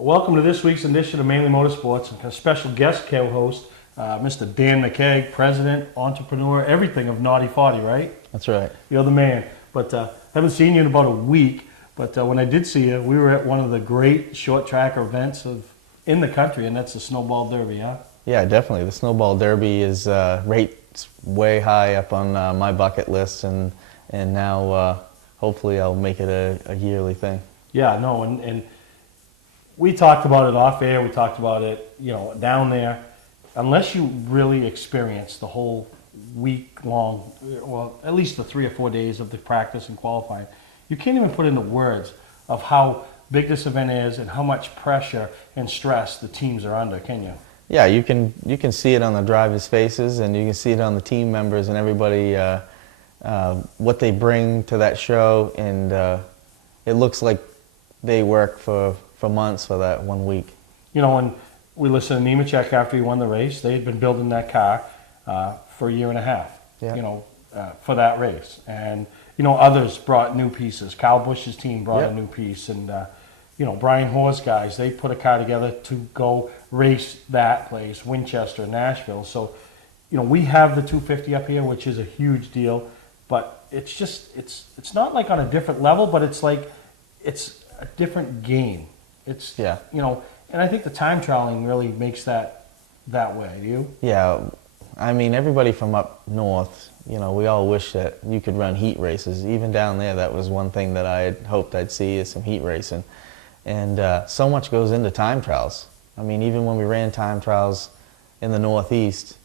Welcome to this week's edition of Mainly Motorsports and a special guest co-host, Mr. Dan McKeag, president, entrepreneur, everything of Naughty 40, right? That's right. You're the man. But I haven't seen you in about a week, but when I did see you, we were at one of the great short track events in the country, and that's the Snowball Derby, huh? Yeah, definitely. The Snowball Derby is rates way high up on my bucket list, and now hopefully I'll make it a yearly thing. Yeah, no, and we talked about it off air. We talked about it, down there. Unless you really experience the whole week long, well, at least the 3 or 4 days of the practice and qualifying, you can't even put into words of how big this event is and how much pressure and stress the teams are under, can you? Yeah, you can see it on the drivers' faces, and you can see it on the team members and everybody, what they bring to that show, and it looks like they work for months for that 1 week. When we listened to Nemechek after he won the race, they had been building that car for a year and a half, Yeah. for that race. And, others brought new pieces. Kyle Busch's team brought Yep. a new piece. And, Brian Hoare's guys, they put a car together to go race that place, Winchester, Nashville. So, we have the 250 up here, which is a huge deal. But it's just, it's not like on a different level, but it's like, it's a different game. It's, and I think the time trialing really makes that way. Do you? Yeah, I mean, everybody from up north, we all wish that you could run heat races. Even down there, that was one thing that I had hoped I'd see, is some heat racing. And so much goes into time trials. I mean, even when we ran time trials in the Northeast,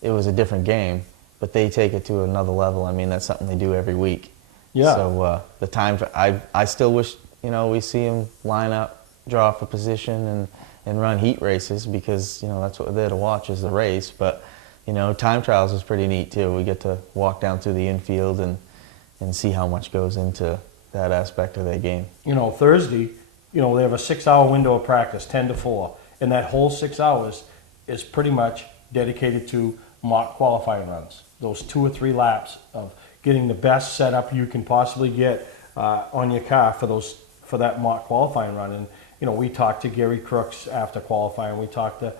it was a different game, but they take it to another level. I mean, that's something they do every week. Yeah. So the time, I still wish, we see them line up, draw for position, and run heat races, because, that's what we're there to watch, is the race. But, time trials is pretty neat too. We get to walk down through the infield and see how much goes into that aspect of their game. Thursday, they have a 6-hour window of practice, 10 to 4. And that whole 6 hours is pretty much dedicated to mock qualifying runs. Those 2 or 3 laps of getting the best setup you can possibly get on your car for that mock qualifying run. And, we talked to Gary Crooks after qualifying. We talked to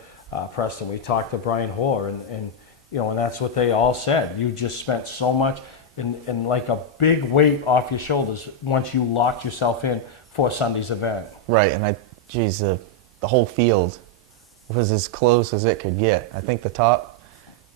Preston. We talked to Brian Hoare. And that's what they all said. You just spent so much and like a big weight off your shoulders once you locked yourself in for Sunday's event. Right, and the whole field was as close as it could get. I think the top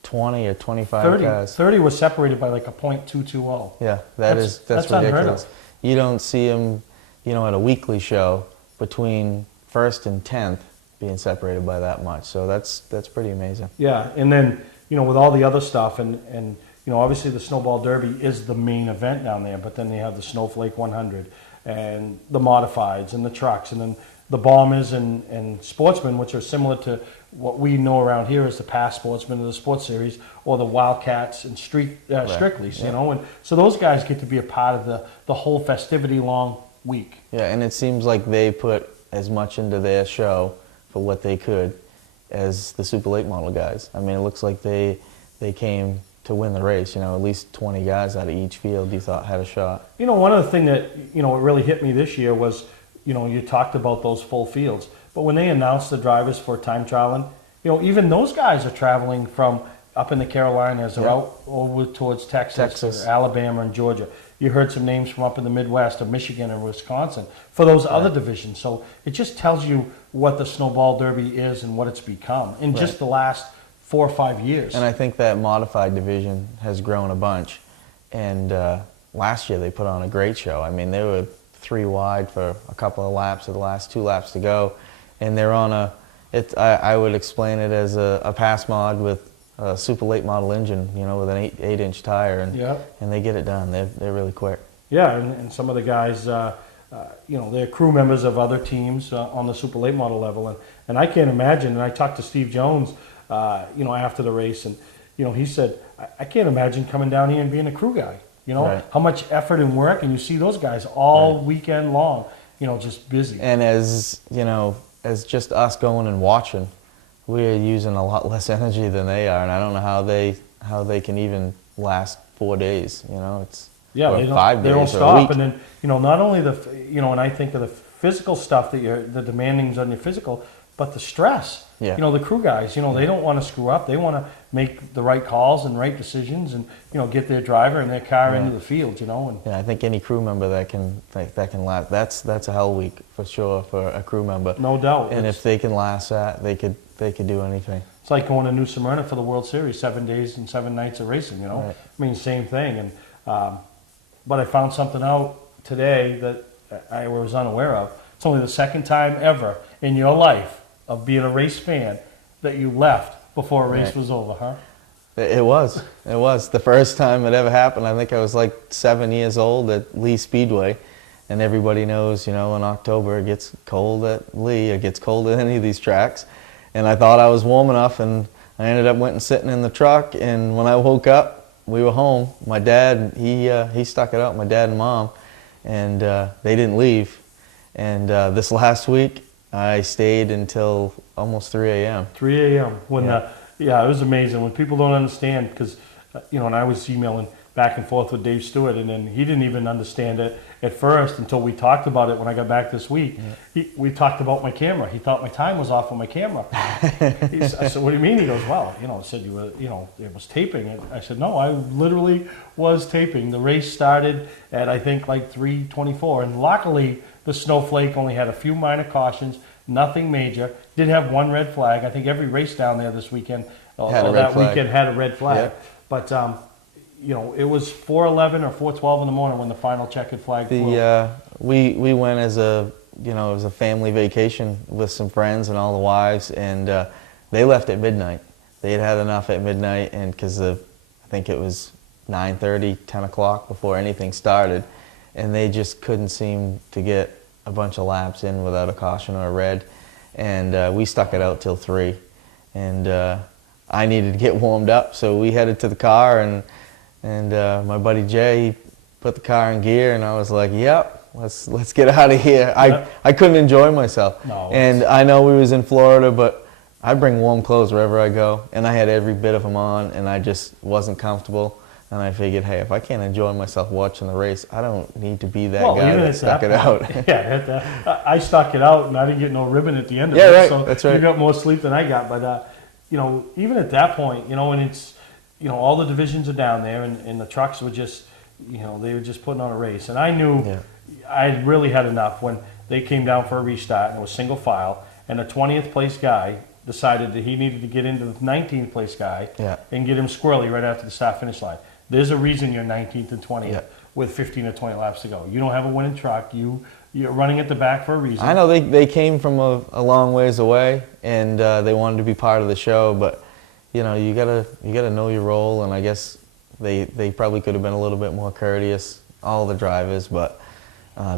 20 or 25 cars. 30 was separated by like a .220. Yeah, that's ridiculous. You don't see them, at a weekly show between 1st and 10th being separated by that much. So that's pretty amazing. Yeah, and then, with all the other stuff, and obviously the Snowball Derby is the main event down there, but then they have the Snowflake 100 and the modifieds and the trucks, and then the bombers and sportsmen, which are similar to what we know around here as the past sportsmen of the sports series, or the Wildcats and Strictly's, and so those guys get to be a part of the whole festivity long week. Yeah, and it seems like they put as much into their show for what they could as the Super Late Model guys. I mean, it looks like they came to win the race. At least 20 guys out of each field you thought had a shot. One of the things that, it really hit me this year was, you talked about those full fields. But when they announced the drivers for time trialing, even those guys are traveling from up in the Carolinas or out over towards Texas. Or Alabama and Georgia. You heard some names from up in the Midwest or Michigan or Wisconsin for those other divisions. So it just tells you what the Snowball Derby is and what it's become in just the last 4 or 5 years. And I think that modified division has grown a bunch. And last year they put on a great show. I mean, they were 3 wide for a couple of laps, or the last 2 laps to go. And they're on I would explain it as a pass mod with a super late model engine, with an 8-inch tire, and they get it done. They're really quick. Yeah, and some of the guys, they're crew members of other teams on the super late model level, and I can't imagine. And I talked to Steve Jones, after the race, and he said, I can't imagine coming down here and being a crew guy. How much effort and work, and you see those guys all weekend long, just busy. And as just us going and watching, we're using a lot less energy than they are, and I don't know how they can even last 4 days. It's 5 days. They don't or stop, a week. and then not only and I think of the physical stuff that the demandings on your physical, but the stress. Yeah. You know, the crew guys, you know, they don't want to screw up. They want to make the right calls and right decisions and, you know, get their driver and their car into the field, you know. And yeah, I think any crew member that can last, that's a hell week for sure for a crew member. no doubt. And if they can last that, they could do anything. It's like going to New Smyrna for the World Series, 7 days and 7 nights of racing, you know. Right. I mean, same thing. And but I found something out today that I was unaware of. It's only the second time ever in your life of being a race fan that you left before a race Right. was over, huh? It was the first time it ever happened. I think I was like 7 years old at Lee Speedway, and everybody knows, you know, in October it gets cold at Lee. It gets cold at any of these tracks, and I thought I was warm enough, and I ended up went and sitting in the truck. And when I woke up, we were home. My dad, he stuck it out. My dad and mom, and they didn't leave. And this last week, I stayed until almost 3 a.m. 3 a.m. when Yeah. it was amazing when people don't understand because you know, and I was emailing back and forth with Dave Stewart, and then he didn't even understand it at first until we talked about it when I got back this week. We talked about my camera. He thought my time was off on my camera. I said, "What do you mean?" He goes, "Well, you know," I said, "You were, you know, it was taping it." I said, "No, I literally was taping." The race started at I think like 3:24, and luckily the snowflake only had a few minor cautions. Nothing major. Did have one red flag. I think every race down there this weekend, weekend had a red flag. Yeah. But you know, it was 4:11 or 4:12 in the morning when the final checkered flag flew. We went as a family vacation with some friends and all the wives, and they left at midnight. They had enough at midnight, and because I think it was 9:30, 10 o'clock before anything started, and they just couldn't seem to get a bunch of laps in without a caution or a red, and we stuck it out till 3, and I needed to get warmed up, so we headed to the car, and my buddy Jay put the car in gear, and I was like, "Yep, let's get out of here." I couldn't enjoy myself, No, and I know we was in Florida, but I bring warm clothes wherever I go, and I had every bit of them on, and I just wasn't comfortable. And I figured, hey, if I can't enjoy myself watching the race, I don't need to be that guy that stuck it out. Yeah, I stuck it out, and I didn't get no ribbon at the end of it. Right, So that's right. you got more sleep than I got. But you know, even at that point, you know, and it's, you know, all the divisions are down there, and the trucks were just, you know, they were just putting on a race. And I knew I really had enough when they came down for a restart, and it was single file, and the 20th place guy decided that he needed to get into the 19th place guy and get him squirrely right after the start finish line. There's a reason you're 19th and 20th with 15 or 20 laps to go. You don't have a winning truck. You're running at the back for a reason. I know they came from a long ways away, and they wanted to be part of the show, but you know, you gotta know your role, and I guess they probably could have been a little bit more courteous, all the drivers, but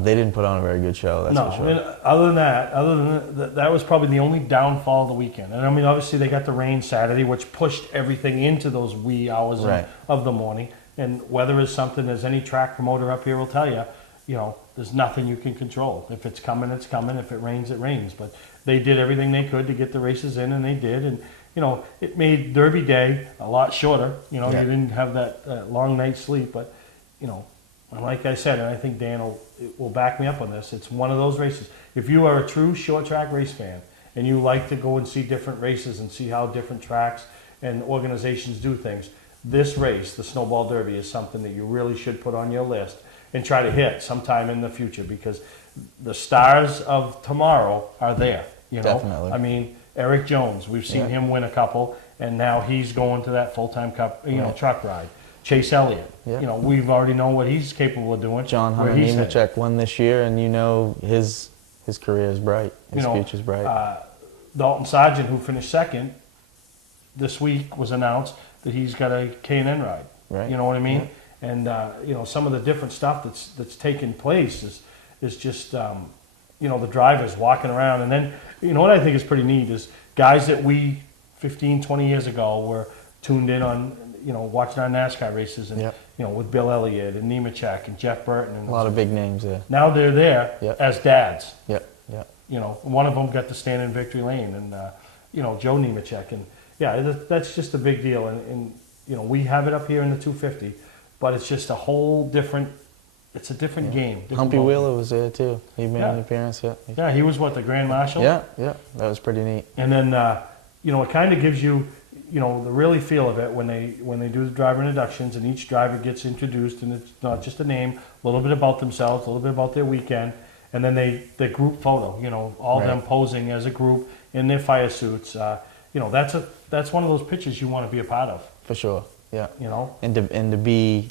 they didn't put on a very good show. That's for sure. And other than that, that was probably the only downfall of the weekend. And I mean, obviously they got the rain Saturday, which pushed everything into those wee hours of the morning. And weather is something, as any track promoter up here will tell you, you know, there's nothing you can control. If it's coming, it's coming. If it rains, it rains. But they did everything they could to get the races in, and they did. And you know, it made Derby Day a lot shorter. You know, you didn't have that long night's sleep. But you know, and like I said, and I think Dan will back me up on this, it's one of those races. If you are a true short track race fan and you like to go and see different races and see how different tracks and organizations do things, this race, the Snowball Derby, is something that you really should put on your list and try to hit sometime in the future, because the stars of tomorrow are there. You know, Definitely. I mean, Eric Jones, we've seen him win a couple, and now he's going to that full-time cup, truck ride. Chase Elliott, you know, we've already known what he's capable of doing. John Hunter Nemechek won this year, and you know his career is bright. His future's bright. Dalton Sargent, who finished second this week, was announced that he's got a K&N ride. Right. You know what I mean? Yeah. And you know, some of the different stuff that's taking place is just you know, the drivers walking around. And then, you know what I think is pretty neat is guys that we 15, 20 years ago were tuned in on, you know, watching our NASCAR races, and you know, with Bill Elliott and Nemechek and Jeff Burton, and a lot of big names there. Now they're there as dads. Yep. You know, one of them got to stand in victory lane, and you know, Joe Nemechek, and that's just a big deal. And you know, we have it up here in the 250, but it's just a whole different it's a different game. Different Humpy ball. Wheeler was there too. He made Yeah. an appearance. Yeah. Yeah, he was what, the Grand Marshal? Yeah, yeah, that was pretty neat. And then, you know, it kind of gives you, you know, the really feel of it when they do the driver introductions and each driver gets introduced and it's not just a name, a little bit about themselves, a little bit about their weekend, and then the group photo, you know, all them posing as a group in their fire suits. You know, that's one of those pictures you want to be a part of. For sure, yeah. You know? And to be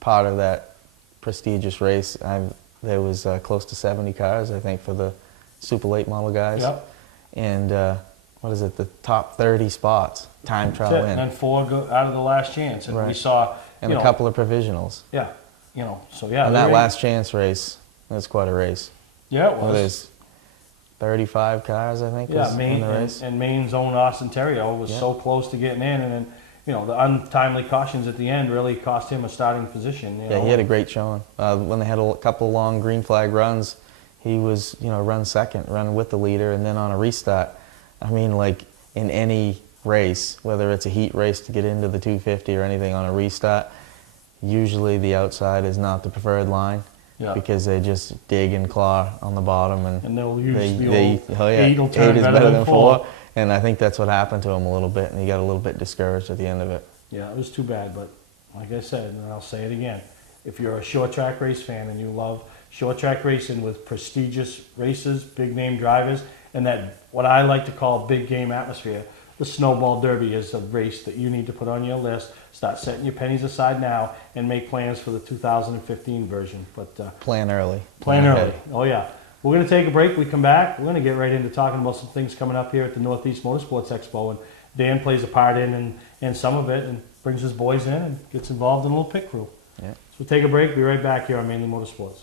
part of that prestigious race, there was close to 70 cars, I think, for the super late model guys. Yep. And what is it, the top 30 spots, time trial That's it. win. And then 4 go out of the last chance. And we saw, and you a know, couple of provisionals. Yeah, you know, so yeah. And that last chance race, was quite a race. Yeah, it was. Well, there's 35 cars, I think, was in the race. And Maine's own Austin Terrio was so close to getting in, and then, you know, the untimely cautions at the end really cost him a starting position. You know? He had a great showing. When they had a couple of long green flag runs, he was, you know, run second, run with the leader, and then on a restart, I mean, like in any race, whether it's a heat race to get into the 250 or anything on a restart, usually the outside is not the preferred line. Yeah. Because they just dig and claw on the bottom, and they'll use the old 8 will 8 turn is better than 4. 4. And I think that's what happened to him a little bit, and he got a little bit discouraged at the end of it. Yeah, it was too bad, but like I said, and I'll say it again, if you're a short track race fan and you love short track racing with prestigious races, big name drivers, and that what I like to call big game atmosphere, the Snowball Derby is a race that you need to put on your list. Start setting your pennies aside now and make plans for the 2015 version. But plan early. Plan early. Oh yeah. We're going to take a break. We come back. We're going to get right into talking about some things coming up here at the Northeast Motorsports Expo, and Dan plays a part in some of it and brings his boys in and gets involved in a little pit crew. Yeah. So we'll take a break. Be right back here on Mainly Motorsports.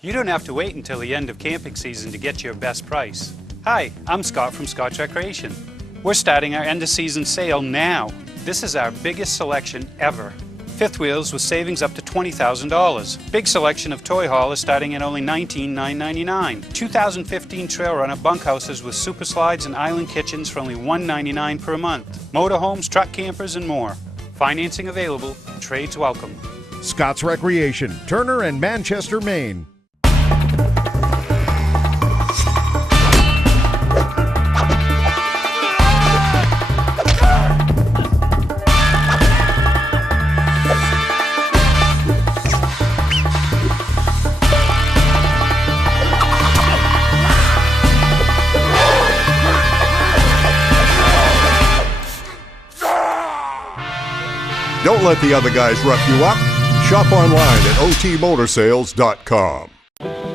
You don't have to wait until the end of camping season to get your best price. Hi, I'm Scott from Scott's Recreation. We're starting our end of season sale now. This is our biggest selection ever. Fifth wheels with savings up to $20,000. Big selection of toy haulers starting at only $19,999. 2015 trail runner bunkhouses with super slides and island kitchens for only $199 per month. Motorhomes, truck campers, and more. Financing available. Trades welcome. Scott's Recreation, Turner and Manchester, Maine. Don't let the other guys rough you up. Shop online at otmotorsales.com.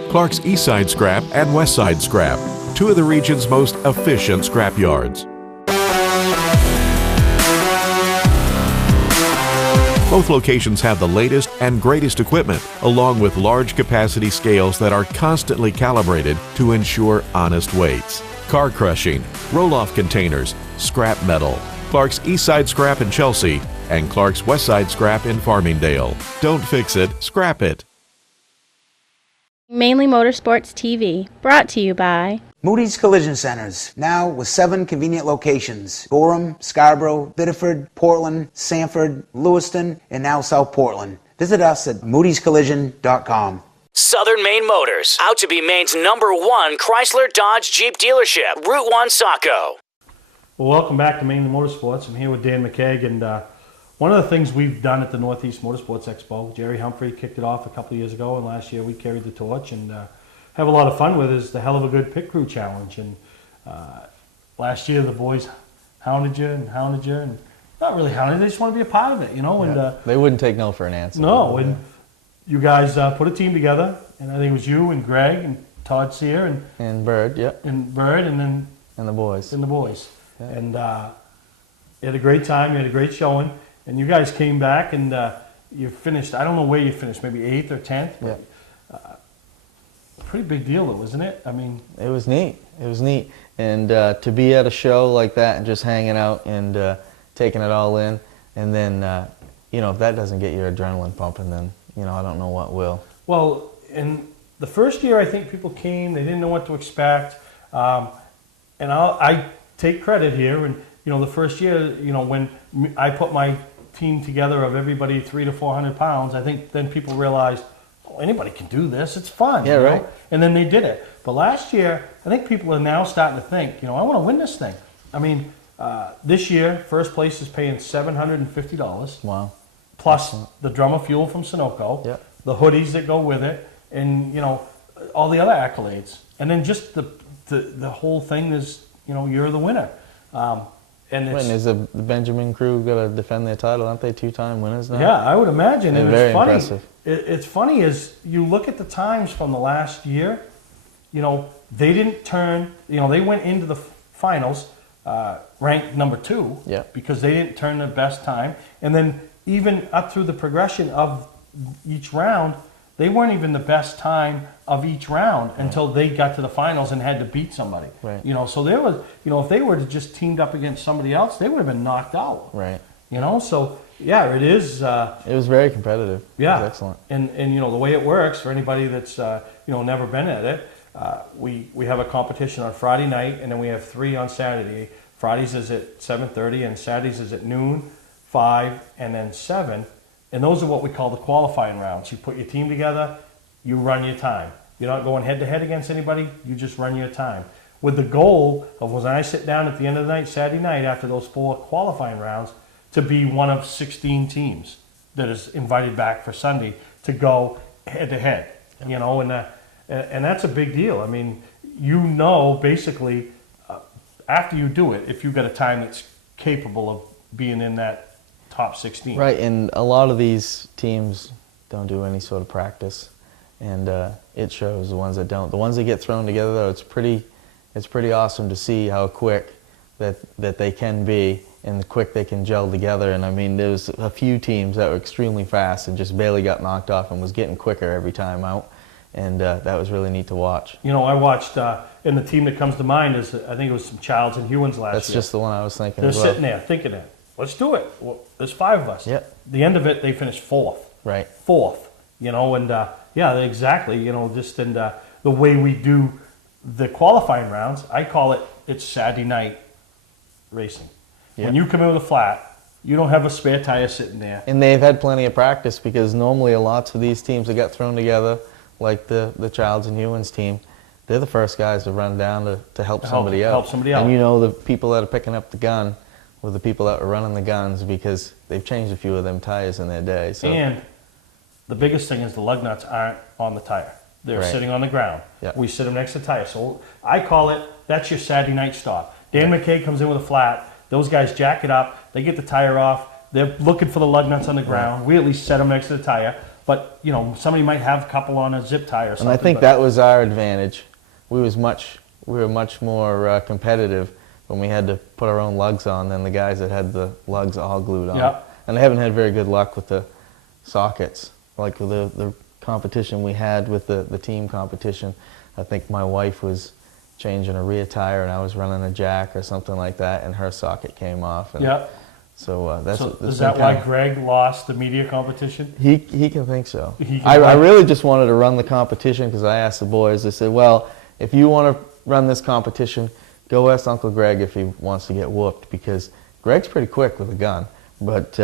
Clark's Eastside Scrap and Westside Scrap, two of the region's most efficient scrap yards. Both locations have the latest and greatest equipment, along with large capacity scales that are constantly calibrated to ensure honest weights. Car crushing, roll-off containers, scrap metal. Clark's Eastside Scrap in Chelsea and Clark's Westside Scrap in Farmingdale. Don't fix it, scrap it. Mainly Motorsports TV, brought to you by Moody's Collision Centers, now with 7 convenient locations: Gorham, Scarborough, Biddeford, Portland, Sanford, Lewiston, and now South Portland. Visit us at moodyscollision.com. Southern Maine Motors, out to be Maine's #1 Chrysler Dodge Jeep dealership, Route 1 Saco. Well, welcome back to Mainly Motorsports. I'm here with Dan McKeag, and one of the things we've done at the Northeast Motorsports Expo, Jerry Humphrey kicked it off a couple of years ago, and last year we carried the torch and have a lot of fun with, is the Hell of a Good Pit Crew Challenge. And last year the boys hounded you, and not really hounded, they just want to be a part of it, you know. And they wouldn't take no for an answer. No, and you guys put a team together, and I think it was you and Greg and Todd Sear and Bird, and Bird, and then the boys. Yeah. And you had a great time, you had a great showing, and you guys came back and you finished, I don't know where you finished, maybe 8th or 10th? Yeah. Pretty big deal though, isn't it? I mean, it was neat. It was neat. And to be at a show like that and just hanging out and taking it all in, and then, you know, if that doesn't get your adrenaline pumping, then, you know, I don't know what will. Well, in the first year I think people came, they didn't know what to expect, and I take credit here, and you know, the first year, you know, when I put my team together of everybody 300 to 400 pounds, I think then people realized, anybody can do this. It's fun. Yeah, you know? right. And then they did it. But last year, I think people are now starting to think, I want to win this thing. I mean, this year, first place is paying $750. Wow. Plus the drummer fuel from Sunoco, Yep. the hoodies that go with it, and all the other accolades. And then just the whole thing is, you're the winner. And it's, Is the Benjamin crew going to defend their title? Aren't they 2-time winners now? yeah, I would imagine. They're and very it's funny. impressive. It's funny is you look at the times from the last year. They didn't turn. They went into the finals ranked number 2 Yeah. because they didn't turn their best time. And then even up through the progression of each round, they weren't even the best time of each round until they got to the finals and had to beat somebody. Right. So there was, if they were to just teamed up against somebody else, they would have been knocked out. Right. So yeah, it is. It was very competitive. Yeah, It was excellent. And the way it works for anybody that's never been at it, we have a competition on Friday night, and then we have 3 on Saturday. Fridays is at 7:30, and Saturdays is at noon, 5, and then 7. And those are what we call the qualifying rounds. You put your team together, you run your time. You're not going head to head against anybody. You just run your time with the goal of when I sit down at the end of the night, Saturday night, after those 4 qualifying rounds, to be one of 16 teams that is invited back for Sunday to go head to head. And that's a big deal. I mean, basically, after you do it, if you've got a time that's capable of being in that top 16. Right, and a lot of these teams don't do any sort of practice, and it shows the ones that don't. The ones that get thrown together, though, it's pretty awesome to see how quick that they can be and the quick they can gel together. And I mean, there's a few teams that were extremely fast and just barely got knocked off and was getting quicker every time out, and that was really neat to watch. I watched, and the team that comes to mind is, I think it was some Childs and Hewins last year. That's just the one I was thinking They're as well. sitting there thinking that, let's do it. Well, there's 5 of us. Yep. The end of it, they finished 4th. Right. 4th, and yeah, exactly, just in the way we do the qualifying rounds, I call it's Saturday night racing. Yep. When you come in with a flat, you don't have a spare tire sitting there. And they've had plenty of practice, because normally lots of these teams that get thrown together, like the Childs and Hewins team, they're the first guys to run down to help somebody out. Help somebody out. And the people that are picking up the gun were the people that were running the guns, because they've changed a few of them tires in their day. So. And the biggest thing is the lug nuts aren't on the tire. They're Right. sitting on the ground. Yep. We sit them next to the tire. So I call it, that's your Saturday night stop. Dan McKay comes in with a flat. Those guys jack it up. They get the tire off. They're looking for the lug nuts on the ground. We at least set them next to the tire. But, somebody might have a couple on a zip tie or something. And I think that was our advantage. We were much more competitive when we had to put our own lugs on than the guys that had the lugs all glued on. Yep. And I haven't had very good luck with the sockets. Like with the competition we had with the team competition, I think my wife was changing a rear tire and I was running a jack or something like that, and her socket came off. And Yep. So that's So that's is been that why kinda- Greg lost the media competition? He can think so. He can I think- really just wanted to run the competition because I asked the boys. I said, well, if you want to run this competition, go ask Uncle Greg if he wants to get whooped, because Greg's pretty quick with a gun. But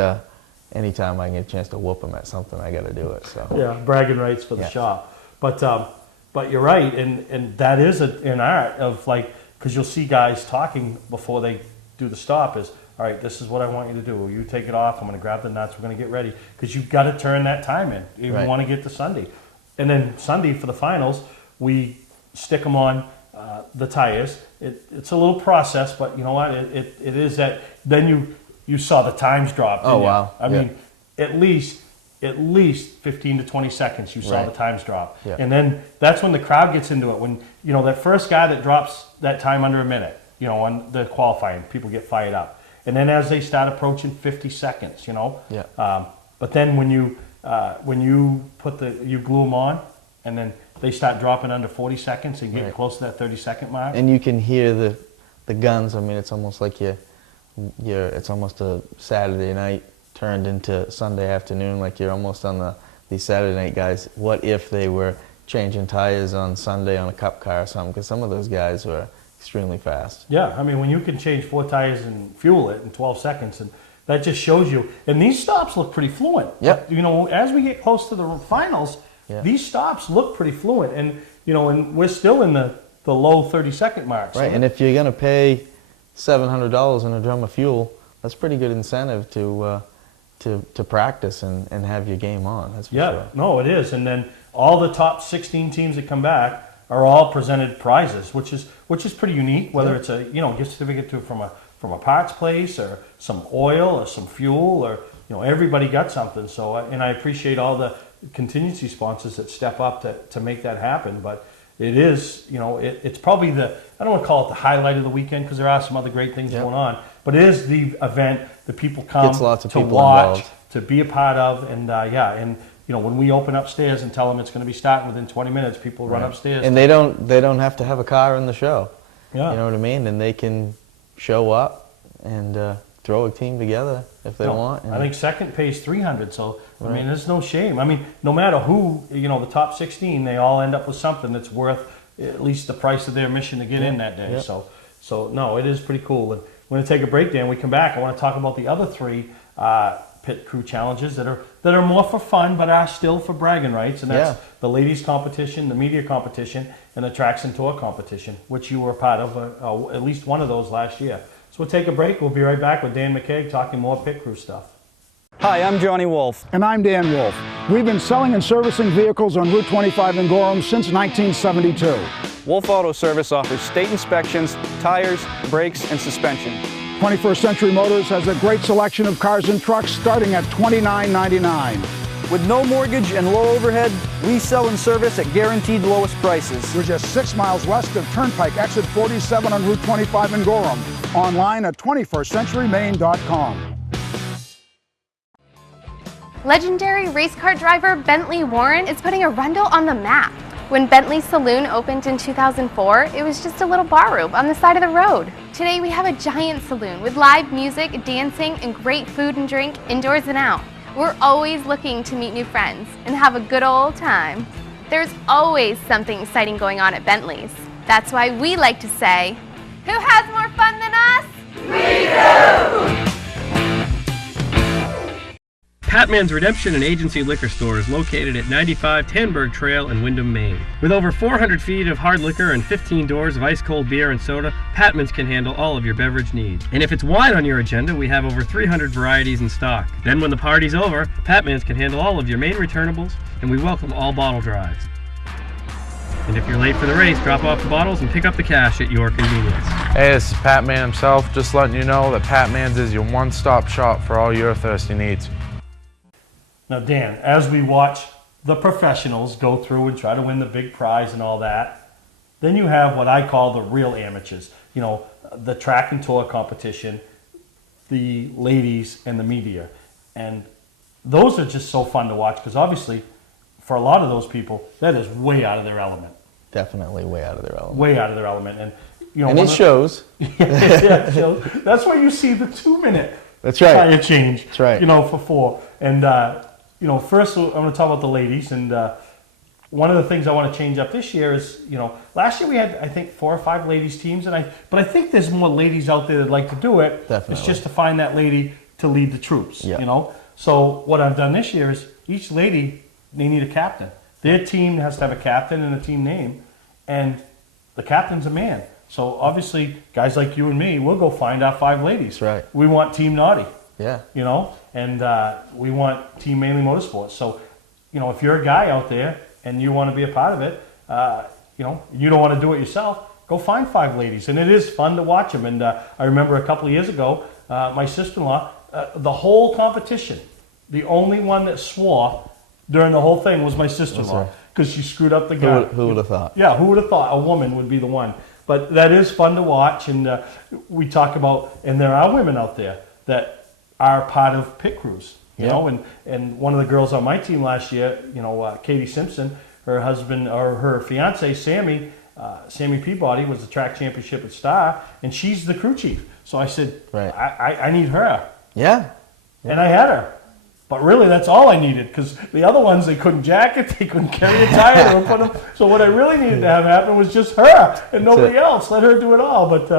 anytime I can get a chance to whoop him at something, I got to do it. So Yeah, bragging rights for the Yeah. shop. But you're right, and that is an art of because you'll see guys talking before they do the stop is, all right, this is what I want you to do. You take it off. I'm going to grab the nuts. We're going to get ready, because you've got to turn that time in. You Right. want to get to Sunday, and then Sunday for the finals, we stick them on the tires. It's a little process, but you know what? It is that. Then you saw the times drop. Oh, didn't you? wow. I Yeah. mean, at least 15 to 20 seconds you saw Right. the times drop. Yeah. And then that's when the crowd gets into it. When, that first guy that drops that time under a minute, on the qualifying, people get fired up. And then as they start approaching 50 seconds, Yeah. But then when you glue them on, and then they start dropping under 40 seconds and getting Right. close to that 30-second mark. And you can hear the guns. I mean, it's almost like it's almost a Saturday night turned into Sunday afternoon. Like you're almost on these Saturday night guys. What if they were changing tires on Sunday on a cup car or something? Because some of those guys were extremely fast. Yeah, I mean, when you can change 4 tires and fuel it in 12 seconds, and that just shows you. And these stops look pretty fluent. Yep. As we get close to the finals, Yeah. these stops look pretty fluent, and and we're still in the low 30-second mark. Right, and if you're going to pay $700 in a drum of fuel, that's pretty good incentive to practice and have your game on. That's for sure. No, it is. And then all the top 16 teams that come back are all presented prizes, which is pretty unique. Whether it's a gift certificate from a parts place, or some oil, or some fuel, or everybody got something. So and I appreciate all the contingency sponsors that step up to make that happen. But it is it's probably I don't want to call it the highlight of the weekend, because there are some other great things going on. But it is the event that people come Gets lots of to people watch, involved. to be a part of, and when we open upstairs and tell them it's going to be starting within 20 minutes, people run upstairs. And they don't have to have a car in the show. Yeah. You know what I mean? And they can show up and throw a team together if they want. I think second pays $300, so I mean, there's no shame. I mean, no matter who, the top 16, they all end up with something that's worth at least the price of their admission to get in that day. Yeah. So no, it is pretty cool. And we're going to take a break, Dan. When we come back, I want to talk about the other three pit crew challenges that are more for fun, but are still for bragging rights, and that's the ladies competition, the media competition, and the tracks and tour competition, which you were a part of, at least one of those last year. So we'll take a break. We'll be right back with Dan McKay talking more pit crew stuff. Hi, I'm Johnny Wolf. And I'm Dan Wolf. We've been selling and servicing vehicles on Route 25 in Gorham since 1972. Wolf Auto Service offers state inspections, tires, brakes, and suspension. 21st Century Motors has a great selection of cars and trucks starting at $29.99. With no mortgage and low overhead, we sell and service at guaranteed lowest prices. We're just 6 miles west of Turnpike, exit 47 on Route 25 in Gorham. Online at 21stcenturymaine.com. Legendary race car driver Bentley Warren is putting Arundel on the map. When Bentley's Saloon opened in 2004, it was just a little bar room on the side of the road. Today we have a giant saloon with live music, dancing, and great food and drink indoors and out. We're always looking to meet new friends and have a good old time. There's always something exciting going on at Bentley's. That's why we like to say, who has more fun than us? We do! Patman's Redemption and Agency Liquor Store is located at 95 Tanberg Trail in Windham, Maine. With over 400 feet of hard liquor and 15 doors of ice-cold beer and soda, Patman's can handle all of your beverage needs. And if it's wine on your agenda, we have over 300 varieties in stock. Then when the party's over, Patman's can handle all of your main returnables, and we welcome all bottle drives. And if you're late for the race, drop off the bottles and pick up the cash at your convenience. Hey, this is Pat Man himself, just letting you know that Pat Man's is your one-stop shop for all your thirsty needs. Now, Dan, as we watch the professionals go through and try to win the big prize and all that, then you have what I call the real amateurs. The track and tour competition, the ladies, and the media. And those are just so fun to watch, because obviously, for a lot of those people, that is way out of their element. Definitely way out of their element. Way out of their element. And, and it shows. It shows. That's why you see the 2-minute That's right. tire change. That's right. For 4. And, first I'm going to talk about the ladies. And one of the things I want to change up this year is, last year we had, I think, 4 or 5 ladies teams. But I think there's more ladies out there that like to do it. Definitely. It's just to find that lady to lead the troops, Yeah. So what I've done this year is each lady, they need a captain. Their team has to have a captain and a team name. And the captain's a man. So obviously, guys like you and me, we'll go find our 5 ladies. That's right. We want Team Naughty. Yeah. And we want Team Mainely Motorsports. So, if you're a guy out there and you want to be a part of it, you don't want to do it yourself, go find 5 ladies. And it is fun to watch them. And I remember a couple of years ago, my sister-in-law, the whole competition, the only one that swore during the whole thing was my sister-in-law, because she screwed up the guy. Who would have thought? Yeah, who would have thought a woman would be the one? But that is fun to watch, and we talk about, and there are women out there that are part of pit crews, you know, and one of the girls on my team last year, Katie Simpson, her husband or her fiance Sammy Peabody was the track championship at Star, and she's the crew chief. So I said, I need her. Yeah. And I had her. But really, that's all I needed, because the other ones, they couldn't jack it, they couldn't carry a tire, or put them. So what I really needed to have happen was just her and nobody else. Let her do it all. But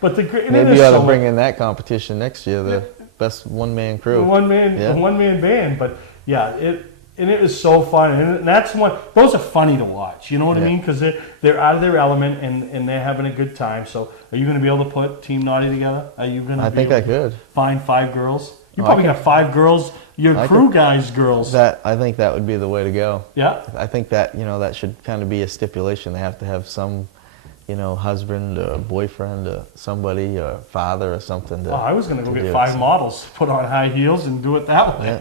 maybe you ought to bring in that competition next year, the best one-man crew. The one-man band. But yeah, And it was so fun, and that's one. Those are funny to watch. You know what I mean? Because they're out of their element and they're having a good time. So, are you going to be able to put Team Naughty together? Are you going to? I think I could find 5 girls. You probably got 5 girls. Your crew guys, girls. I think that would be the way to go. Yeah. I think that that should kind of be a stipulation. They have to have some, husband or boyfriend or somebody or father or something. I was going to go get 5 models, put on high heels, and do it that way. Yeah.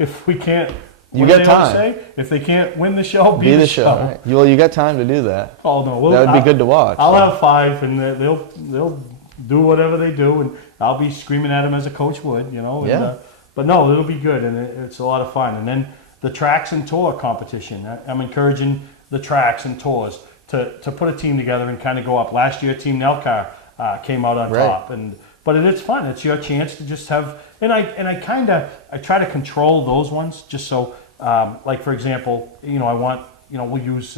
If we can't. You got time. Say? If they can't win the show, be the show. Right. Well, you got time to do that. Oh no, that would be good to watch. I'll have 5, and they'll do whatever they do, and I'll be screaming at them as a coach would, And, but no, it'll be good, and it's a lot of fun. And then the tracks and tour competition. I'm encouraging the tracks and tours to put a team together and kind of go up. Last year, Team Nelcar came out on top, but it's fun. It's your chance to just have. And I try to control those ones just so, like for example, I want, we'll use,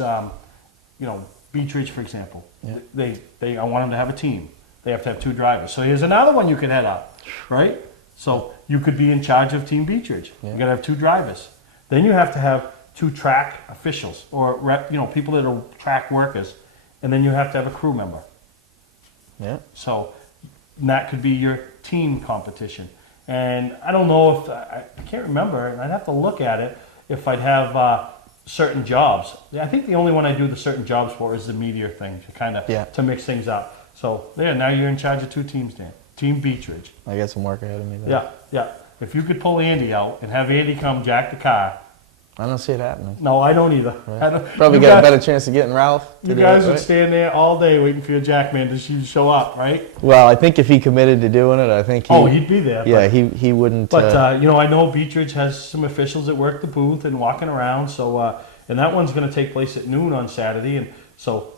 Beechridge for example. Yeah. I want them to have a team. They have to have 2 drivers. So here's another one you can head up, right? So you could be in charge of Team Beechridge. Yeah. You got to have 2 drivers. Then you have to have 2 track officials or people that are track workers, and then you have to have a crew member. Yeah. So that could be your team competition. And I don't know if, I can't remember, and I'd have to look at it, if I'd have certain jobs. I think the only one I do the certain jobs for is the meteor thing, to kind of, to mix things up. So now you're in charge of 2 teams, Dan. Team Beechridge. I got some work ahead of me there. Yeah. If you could pull Andy out and have Andy come jack the car. I don't see it happening. No, I don't either. Right. Probably got a better chance of getting Ralph. You guys would stand there all day waiting for your jackman to show up, right? Well, I think if he committed to doing it, I think he'd be there. Yeah, he wouldn't. But I know Beechridge has some officials that work the booth and walking around. So and that one's going to take place at noon on Saturday, and so.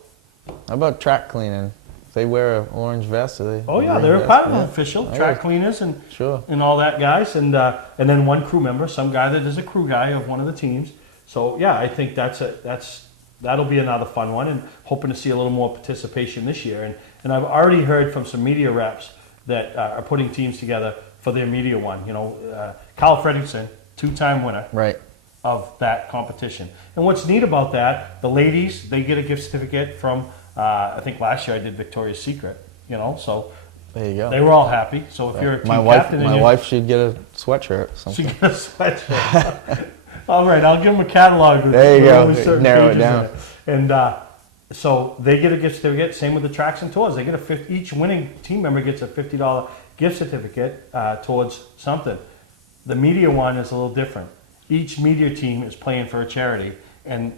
How about track cleaning? They wear an orange vest. They're a part of the official track cleaners and all that guys, and then one crew member, some guy that is a crew guy of one of the teams. So I think that'll be another fun one, and hoping to see a little more participation this year. And I've already heard from some media reps that are putting teams together for their media one. Kyle Fredrickson, 2-time winner. Right. Of that competition. And what's neat about that, the ladies, they get a gift certificate from. I think last year I did Victoria's Secret, so there you go. They were all happy. So if you're a team captain, my wife should get a sweatshirt. She get a sweatshirt. All right, I'll give them a catalog. There you go. Narrow it down. And so they get a gift certificate. Same with the tracks and tours. They get each winning team member gets a $50 gift certificate towards something. The media one is a little different. Each media team is playing for a charity, and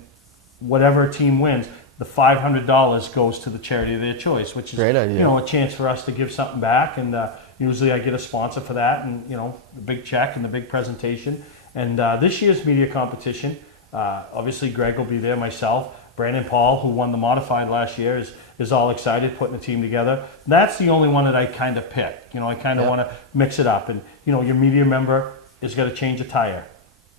whatever team wins, the $500 goes to the charity of their choice, which is great idea. A chance for us to give something back. And usually I get a sponsor for that, and the big check and the big presentation. And this year's media competition, obviously Greg will be there, myself, Brandon Paul, who won the modified last year, is all excited putting a team together. That's the only one that I kind of picked. I kind of want to mix it up, and your media member is going to change a tire.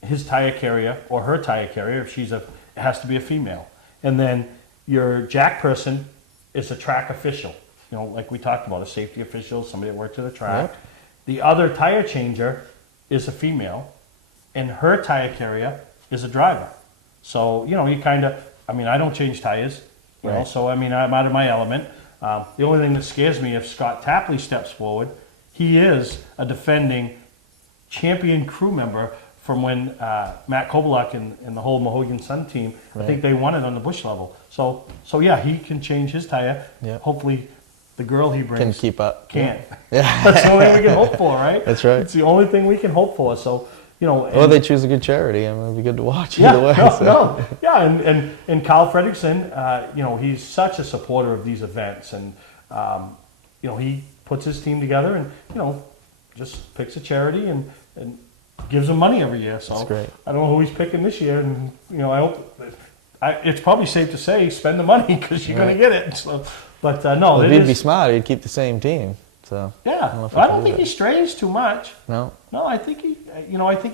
His tire carrier or her tire carrier, if it has to be a female, and then your jack person is a track official, like we talked about, a safety official, somebody that works at the track. Yep. The other tire changer is a female, and her tire carrier is a driver. So, you kind of, I don't change tires, so, I'm out of my element. The only thing that scares me, if Scott Tapley steps forward, he is a defending champion crew member from when Matt Kobolak and the whole Mohegan Sun team, I think they won it on the Busch level. So he can change his tire. Yep. Hopefully the girl he brings can keep up. Can't. Yeah. That's the only thing we can hope for, right? That's right. It's the only thing we can hope for. So, or they choose a good charity. It'll be good to watch either way. Yeah, and Kyle Fredrickson, he's such a supporter of these events, and he puts his team together and just picks a charity and gives them money every year. So that's great. I don't know who he's picking this year, and I hope it's probably safe to say spend the money because you're going to get it. So, but no, if he'd be smart, he'd keep the same team. So yeah, I don't think he strays too much. No, I think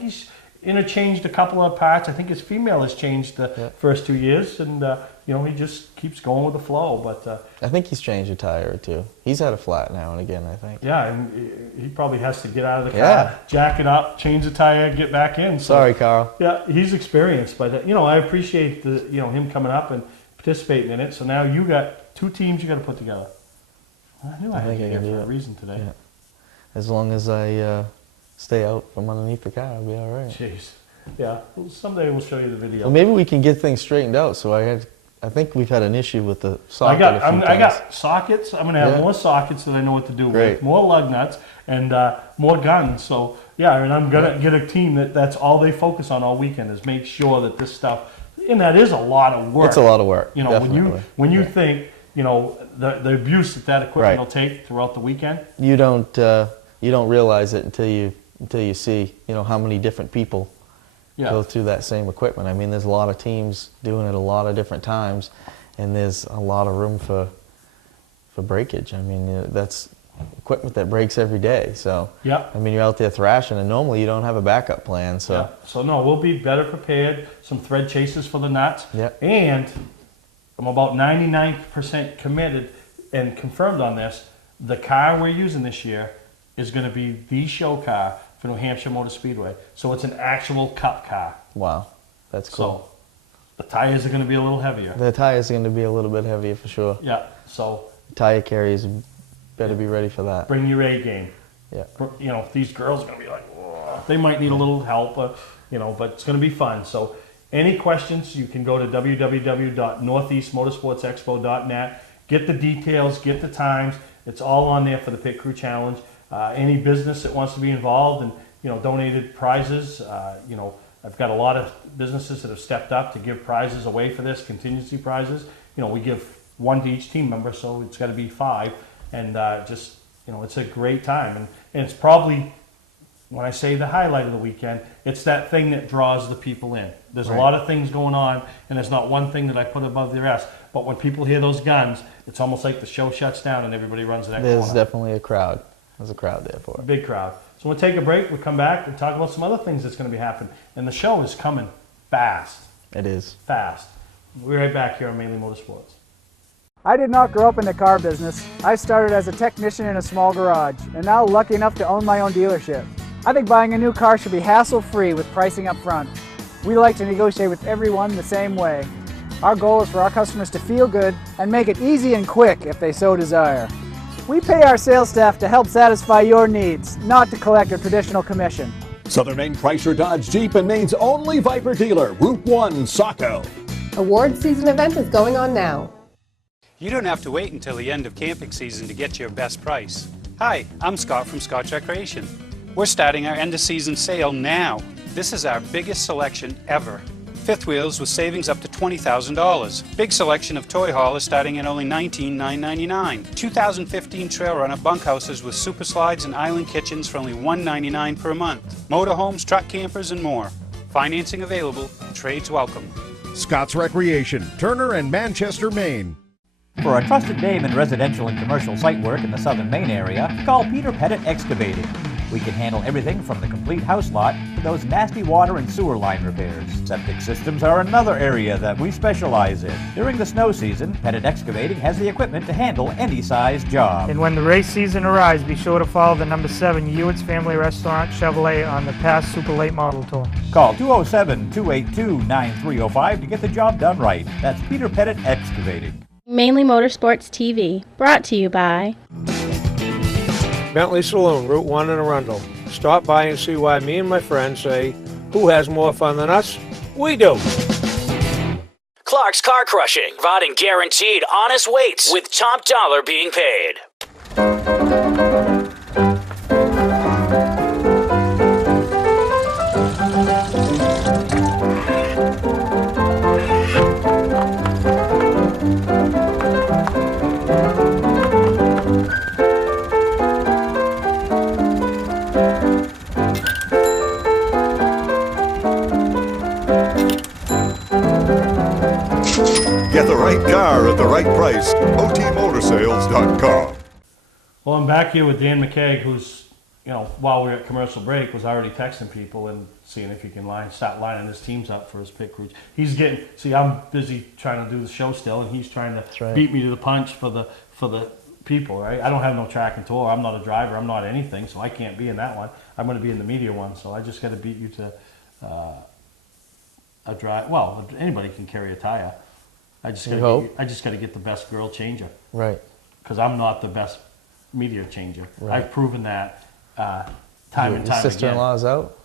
he's interchanged a couple of parts. I think his female has changed the first 2 years, and he just keeps going with the flow. But I think he's changed a tire or two. He's had a flat now and again, I think. yeah, and he probably has to get out of the car, Yeah. jack it up, change the tire, get back in. So, Sorry, Carl. yeah, he's experienced, but I appreciate him coming up and participating in it. So now you got 2 teams you got to put together. I knew I had think you I here can do for a it. reason today. Yeah. As long as I stay out from underneath the car, I'll be all right. Jeez. Yeah, well, someday we'll show you the video. Well, maybe we can get things straightened out. So I think we've had an issue with the socket. I got sockets. I'm going to have Yeah. more sockets that I know what to do Great. with, more lug nuts, and more guns. So, yeah, and I'm going to get a team that's all they focus on all weekend is make sure that this stuff, and that is a lot of work. It's a lot of work. When you Yeah. think, the abuse that equipment Right. will take throughout the weekend. You don't realize it until you see how many different people Yeah. go through that same equipment. I mean, there's a lot of teams doing it a lot of different times, and there's a lot of room for breakage. I mean, that's equipment that breaks every day. So Yeah. I mean, you're out there thrashing, and normally you don't have a backup plan. So Yeah. So no, we'll be better prepared. Some thread chasers for the nuts. Yeah. And I'm about 99% committed and confirmed on this. The car we're using this year is going to be the show car for New Hampshire Motor Speedway. So it's an actual cup car. wow, that's cool. So the tires are going to be a little heavier. The tires are going to be a little bit heavier for sure. Yeah. So Tire carriers better be ready for that. bring your A game. Yeah. These girls are going to be like, "Whoa." They might need a little help, but it's going to be fun. So any questions, you can go to www.northeastmotorsportsexpo.net. Get the details, get the times. It's all on there for the Pit Crew Challenge. Any business that wants to be involved and donated prizes. I've got a lot of businesses that have stepped up to give prizes away for this, contingency prizes. We give 1 to each team member, so it's got to be 5. And it's a great time. And it's probably, when I say the highlight of the weekend, it's that thing that draws the people in. There's a Right. lot of things going on, and there's not one thing that I put above the rest. But when people hear those guns, it's almost like the show shuts down and everybody runs to that There's corner. definitely a crowd. There's a crowd there for it. Big crowd. So we'll take a break. We'll come back and talk about some other things that's going to be happening. And the show is coming fast. It is. Fast. We'll be right back here on Mainly Motorsports. I did not grow up in the car business. I started as a technician in a small garage, and now lucky enough to own my own dealership. I think buying a new car should be hassle-free with pricing up front. We like to negotiate with everyone the same way. Our goal is for our customers to feel good and make it easy and quick if they so desire. We pay our sales staff to help satisfy your needs, not to collect a traditional commission. Southern Maine Chrysler Dodge Jeep and Maine's only Viper dealer, Route 1, Saco. Award season event is going on now. You don't have to wait until the end of camping season to get your best price. Hi, I'm Scott from Scotch Recreation. We're starting our end of season sale now. This is our biggest selection ever. Fifth wheels with savings up to $20,000. Big selection of toy haulers starting at only $19,999. 2015 Trail Runner bunkhouses with super slides and island kitchens for only $199 per month. Motorhomes, truck campers, and more. Financing available. Trades welcome. Scott's Recreation, Turner and Manchester, Maine. For a trusted name in residential and commercial site work in the Southern Maine area, call Peter Pettit Excavating. We can handle everything from the complete house lot to those nasty water and sewer line repairs. Septic systems are another area that we specialize in. During the snow season, Pettit Excavating has the equipment to handle any size job. And when the race season arrives, be sure to follow the number 7 Ewart's Family Restaurant Chevrolet on the past Super Late Model Tour. Call 207-282-9305 to get the job done right. That's Peter Pettit Excavating. Mainly Motorsports TV, brought to you by Bentley Saloon, Route 1 in Arundel. Stop by and see why me and my friends say, who has more fun than us? We do. Clark's Car Crushing, providing guaranteed honest weights with top dollar being paid. Get the right car at the right price. OTMotorsales.com. Well, I'm back here with Dan McKeag, who's while we were at commercial break, was already texting people and seeing if he can start lining his teams up for his pit crew. He's getting, I'm busy trying to do the show still, and he's trying to beat me to the punch for the people, right? I don't have no track and tour. I'm not a driver. I'm not anything, so I can't be in that one. I'm going to be in the media one, so I just got to beat you to a drive. Well, anybody can carry a tire. I just got to get the best girl changer. Right. Because I'm not the best media changer. Right. I've proven that time and time again. Your sister-in-law's out?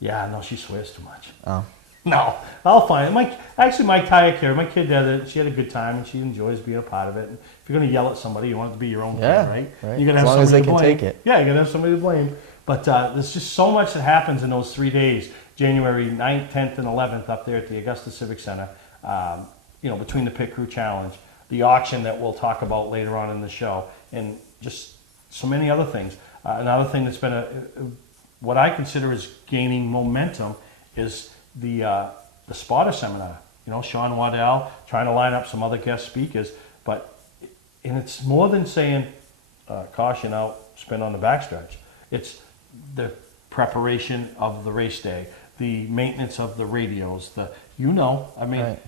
Yeah, no, she swears too much. Oh. No, I'll find it. My tire care, my kid did it. She had a good time, and she enjoys being a part of it. And if you're going to yell at somebody, you want it to be your own kid, right? Right. You got to as have long as they somebody to can blame. take it. Yeah, you got to have somebody to blame. But there's just so much that happens in those 3 days, January 9th, 10th, and 11th, up there at the Augusta Civic Center. Between the Pit Crew Challenge, the auction that we'll talk about later on in the show, and just so many other things. Another thing that's been what I consider is gaining momentum is the spotter seminar. Sean Waddell trying to line up some other guest speakers, and it's more than saying caution out, spin on the backstretch. It's the preparation of the race day, the maintenance of the radios, Right.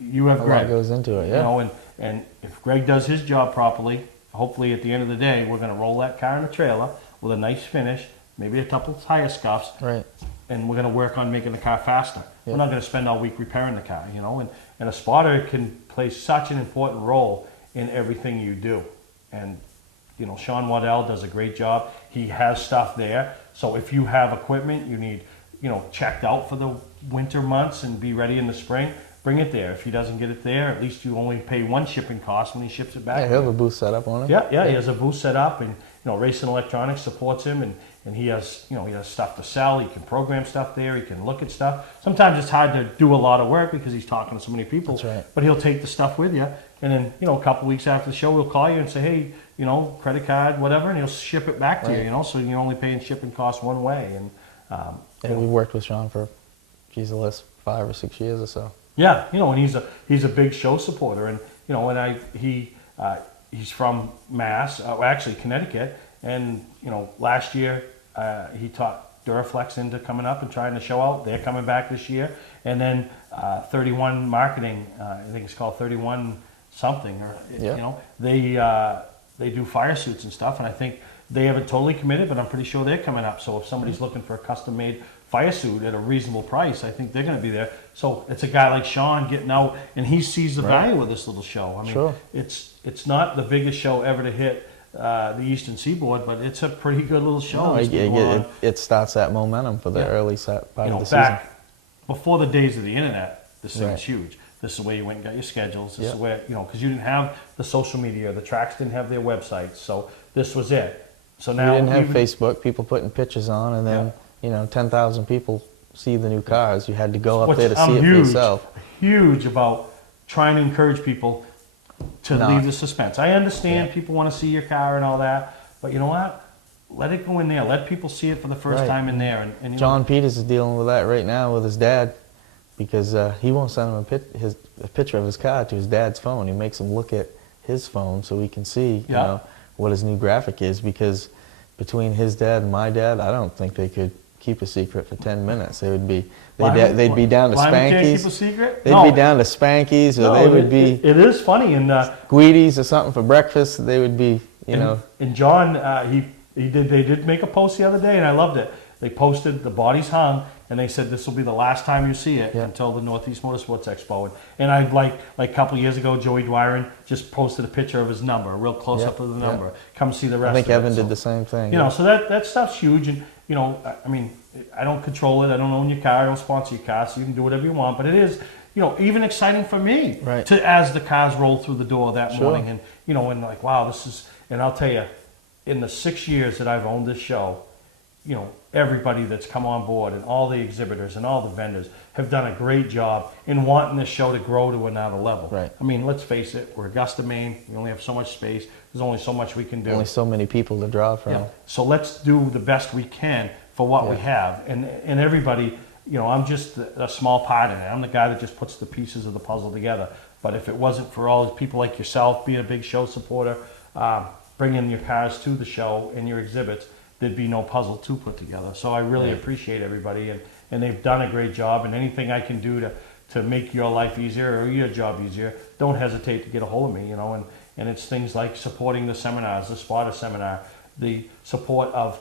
You have Greg. A lot goes into it, yeah. And if Greg does his job properly, hopefully at the end of the day, we're going to roll that car in a trailer with a nice finish, maybe a couple of tire scuffs, right. And we're going to work on making the car faster. Yeah. We're not going to spend all week repairing the car, and a spotter can play such an important role in everything you do. And, Sean Waddell does a great job. He has stuff there. So if you have equipment you need, checked out for the winter months and be ready in the spring, bring it there. If he doesn't get it there, at least you only pay one shipping cost when he ships it back. Yeah, he'll have a booth set up on it. Yeah, he has a booth set up, and Racing Electronics supports him, and he has he has stuff to sell. He can program stuff there. He can look at stuff. Sometimes it's hard to do a lot of work because he's talking to so many people. That's right. But he'll take the stuff with you, and then a couple weeks after the show, we'll call you and say, hey, credit card, whatever, and he'll ship it back to you. So you're only paying shipping costs one way. And we've worked with Sean for the last 5 or 6 years or so. Yeah, and he's a big show supporter, and he's from Mass, actually Connecticut, and last year he taught Duraflex into coming up and trying to show out. They're coming back this year, and then 31 Marketing, I think it's called 31 something, or they do fire suits and stuff, and I think they haven't totally committed, but I'm pretty sure they're coming up. So if somebody's looking for a custom-made fire suit at a reasonable price, I think they're going to be there. So it's a guy like Sean getting out, and he sees the value of this little show. I mean, it's not the biggest show ever to hit the Eastern Seaboard, but it's a pretty good little show. It starts that momentum for the early part of the season. Back before the days of the internet, this thing was huge. This is the way you went and got your schedules. This is where, because you didn't have the social media, the tracks didn't have their websites, so this was it. So now we didn't have Facebook, people putting pictures on, and then 10,000 people see the new cars. You had to go up there to see it for yourself. Huge about trying to encourage people to leave the suspense. I understand people want to see your car and all that, but you know what? Let it go in there. Let people see it for the first time in there. And John Peters is dealing with that right now with his dad, because he won't send him a picture of his car to his dad's phone. He makes him look at his phone so he can see what his new graphic is, because between his dad and my dad, I don't think they could keep a secret for 10 minutes. They would be they'd be down to Spankies. Can't keep a secret? They'd be down to Spankies, or they would be it is funny, and Guidi's or something for breakfast. They would be And John, they did make a post the other day, and I loved it. They posted the bodies hung, and they said this will be the last time you see it until the Northeast Motorsports Expo. And I like a couple of years ago, Joey Dwyron just posted a picture of his number, a real close up of the number. Come see the rest. I think of Evan it. did the same thing. So that stuff's huge, and I mean, I don't control it. I don't own your car. I don't sponsor your car, so you can do whatever you want. But it is, even exciting for me as the cars roll through the door that morning, and and like, wow, this is. And I'll tell you, in the 6 years that I've owned this show, everybody that's come on board and all the exhibitors and all the vendors have done a great job in wanting this show to grow to another level. Right. I mean, let's face it, we're Augusta, Maine. We only have so much space. There's only so much we can do. Only so many people to draw from. Yeah. So let's do the best we can for what we have. And everybody, I'm just a small part in it. I'm the guy that just puts the pieces of the puzzle together. But if it wasn't for all people like yourself being a big show supporter, bringing your cars to the show and your exhibits, there'd be no puzzle to put together. So I really appreciate everybody, and they've done a great job, and anything I can do to make your life easier or your job easier, don't hesitate to get a hold of me, and it's things like supporting the seminars, the spotter seminar, the support of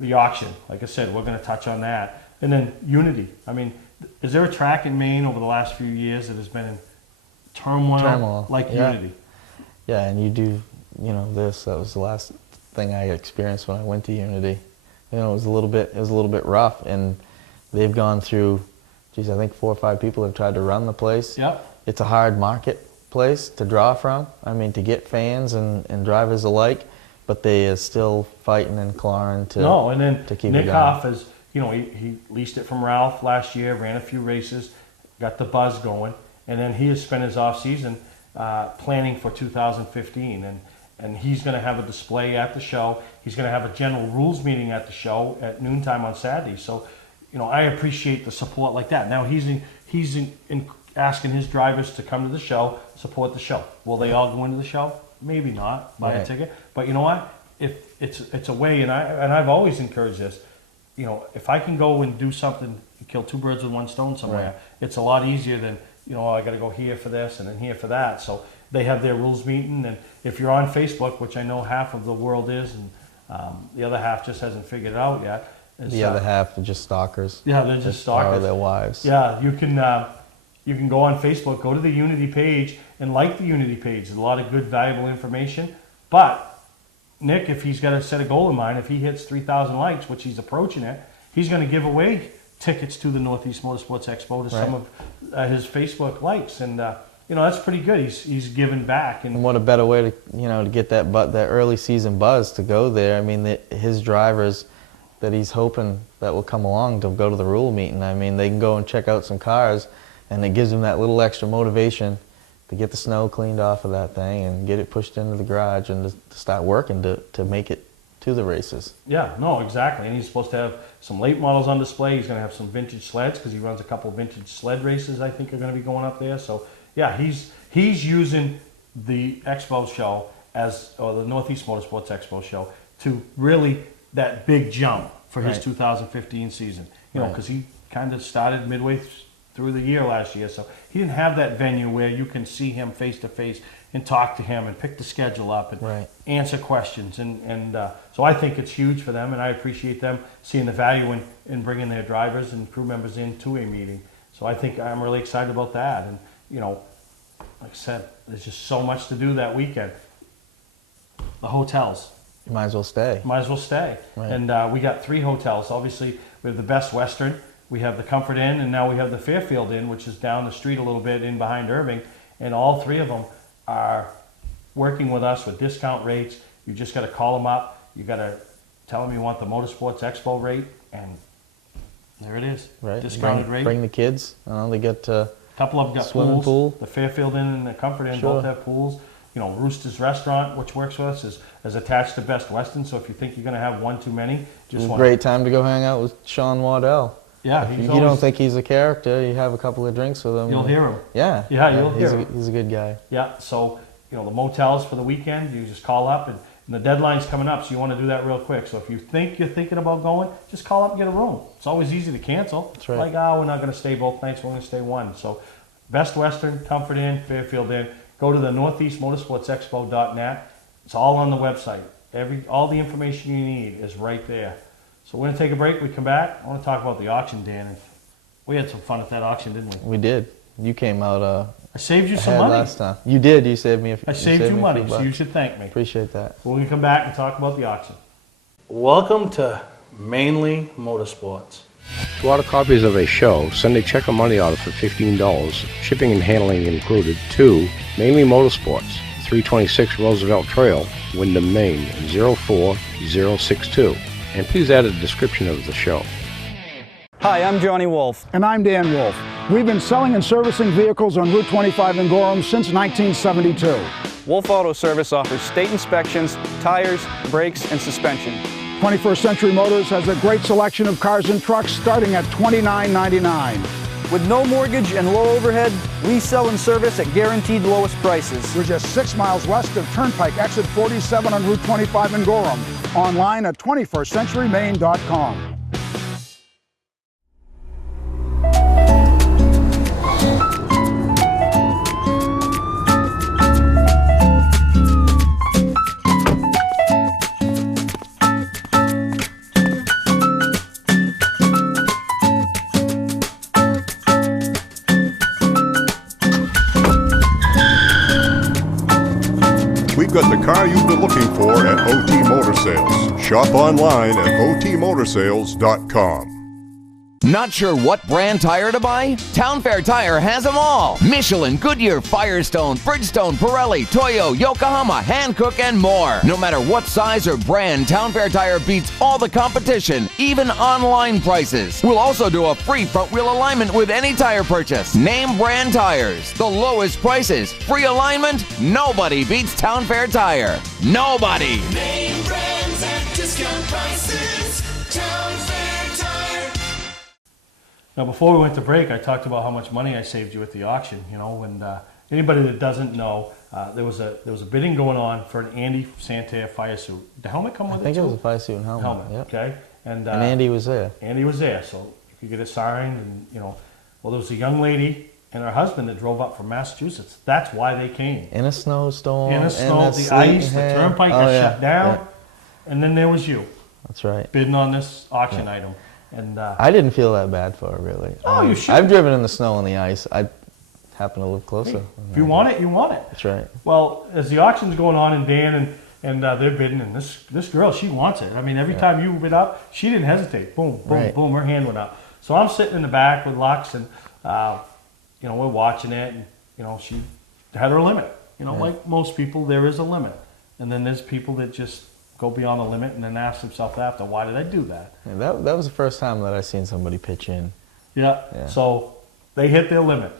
the auction. Like I said, we're going to touch on that. And then Unity. I mean, is there a track in Maine over the last few years that has been in turmoil like Unity? Yeah, and you do, this. That was the last thing I experienced when I went to Unity. It was a little bit rough, and they've gone through, I think 4 or 5 people have tried to run the place. Yep. It's a hard marketplace to draw from. I mean, to get fans and drivers alike, but they are still fighting and clawing to and then to keep Nick it going. Hoff is, he leased it from Ralph last year, ran a few races, got the buzz going, and then he has spent his off season planning for 2015, and he's going to have a display at the show. He's going to have a general rules meeting at the show at noontime on Saturday. So, I appreciate the support like that. Now he's asking his drivers to come to the show, support the show. Will they all go into the show? Maybe not. Buy a ticket. But you know what? If it's a way, and I've always encouraged this. If I can go and do something, kill 2 birds with 1 stone somewhere, it's a lot easier than I got to go here for this and then here for that. So they have their rules meeting, and if you're on Facebook, which I know half of the world is, and the other half just hasn't figured it out yet. The other half are just stalkers. Yeah, they're just stalkers. Or their wives. Yeah, you can go on Facebook, go to the Unity page, and like the Unity page. There's a lot of good, valuable information. But Nick, if he's got a set a goal in mind, if he hits 3,000 likes, which he's approaching it, he's going to give away tickets to the Northeast Motorsports Expo to some of his Facebook likes, and that's pretty good. He's giving back, and what a better way to to get that early season buzz to go there. I mean, his drivers that he's hoping that will come along to go to the rule meeting. I mean, they can go and check out some cars, and it gives them that little extra motivation to get the snow cleaned off of that thing and get it pushed into the garage and to start working to make it to the races. Yeah, no, exactly. And he's supposed to have some late models on display. He's going to have some vintage sleds because he runs a couple of vintage sled races I think are going to be going up there. So yeah, he's using the Expo show or the Northeast Motorsports Expo show to really that big jump for his 2015 season. Because he kind of started midway through the year last year, so he didn't have that venue where you can see him face to face and talk to him and pick the schedule up and answer questions. And so I think it's huge for them, and I appreciate them seeing the value in bringing their drivers and crew members into a meeting. So I think I'm really excited about that. And like I said, there's just so much to do that weekend. The hotels. You might as well stay. Might as well stay. Right. And we got 3 hotels. Obviously, we have the Best Western, we have the Comfort Inn, and now we have the Fairfield Inn, which is down the street a little bit in behind Irving. And all 3 of them are working with us with discount rates. You just got to call them up. You got to tell them you want the Motorsports Expo rate, and there it is. Right. Discounted rate. Bring the kids. They get a couple of them got swimming pool. The Fairfield Inn and the Comfort Inn both have pools. Rooster's Restaurant, which works with us, is attached to Best Western. So if you think you're going to have one too many, it's a great time to go hang out with Sean Waddell. Yeah, if you don't think he's a character, you have a couple of drinks with him. You'll hear him. Yeah, you'll hear him. He's a good guy. Yeah, so the motels for the weekend, you just call up, and the deadline's coming up, so you want to do that real quick. So if you think you're thinking about going, just call up and get a room. It's always easy to cancel. That's right. Like, we're not going to stay both nights, we're going to stay one. So Best Western, Comfort Inn, Fairfield Inn. Go to the northeastmotorsportsexpo.net. It's all on the website. All the information you need is right there. So we're going to take a break. We come back. I want to talk about the auction, Dan. We had some fun at that auction, didn't we? We did. You came out I saved you some money. Last time. You did. You saved me I saved you money, so you should thank me. Appreciate that. We're going to come back and talk about the auction. Welcome to Mainely Motorsports. To order copies of a show, send a check or money order for $15, shipping and handling included, to Mainely Motorsports, 326 Roosevelt Trail, Windham, Maine, 04062. And please add a description of the show. Hi, I'm Johnny Wolf. And I'm Dan Wolf. We've been selling and servicing vehicles on Route 25 in Gorham since 1972. Wolf Auto Service offers state inspections, tires, brakes, and suspension. 21st Century Motors has a great selection of cars and trucks starting at $29.99. With no mortgage and low overhead, we sell and service at guaranteed lowest prices. We're just 6 miles west of Turnpike, exit 47 on Route 25 in Gorham. Online at 21stcenturymain.com. We've got the car you've been looking for at OT Motor Sales. Shop online at otmotorsales.com. Not sure what brand tire to buy? Town Fair Tire has them all. Michelin, Goodyear, Firestone, Bridgestone, Pirelli, Toyo, Yokohama, Hankook, and more. No matter what size or brand, Town Fair Tire beats all the competition, even online prices. We'll also do a free front wheel alignment with any tire purchase. Name brand tires, the lowest prices, free alignment. Nobody beats Town Fair Tire. Nobody. Name brands at discount prices. Town Fair Tire. Now, before we went to break, I talked about how much money I saved you at the auction. You know, and anybody that doesn't know, there was a bidding going on for an Andy Santerre fire suit. The helmet come with it too? I think it was a fire suit and helmet. Yep. Okay. And Andy was there. Andy was there, so you could get it signed, and well, there was a young lady and her husband that drove up from Massachusetts. That's why they came. In a snowstorm. In a snow, the ice, the turnpike got shut down, and then there was you. That's right. Bidding on this auction item. And I didn't feel that bad for it, really. Oh, you should. I've driven in the snow and the ice. I happen to live closer. Hey, if you want it, you want it. That's right. Well, as the auction's going on, and Dan and they're bidding, and this girl, she wants it. I mean, every time you bid up, she didn't hesitate. Boom, boom, boom, her hand went up. So I'm sitting in the back with Lux, and we're watching it, and she had her limit. Like most people, there is a limit, and then there's people that just go beyond the limit and then ask themselves after, why did I do that? Yeah, that was the first time that I seen somebody pitch in. Yeah. So they hit their limit.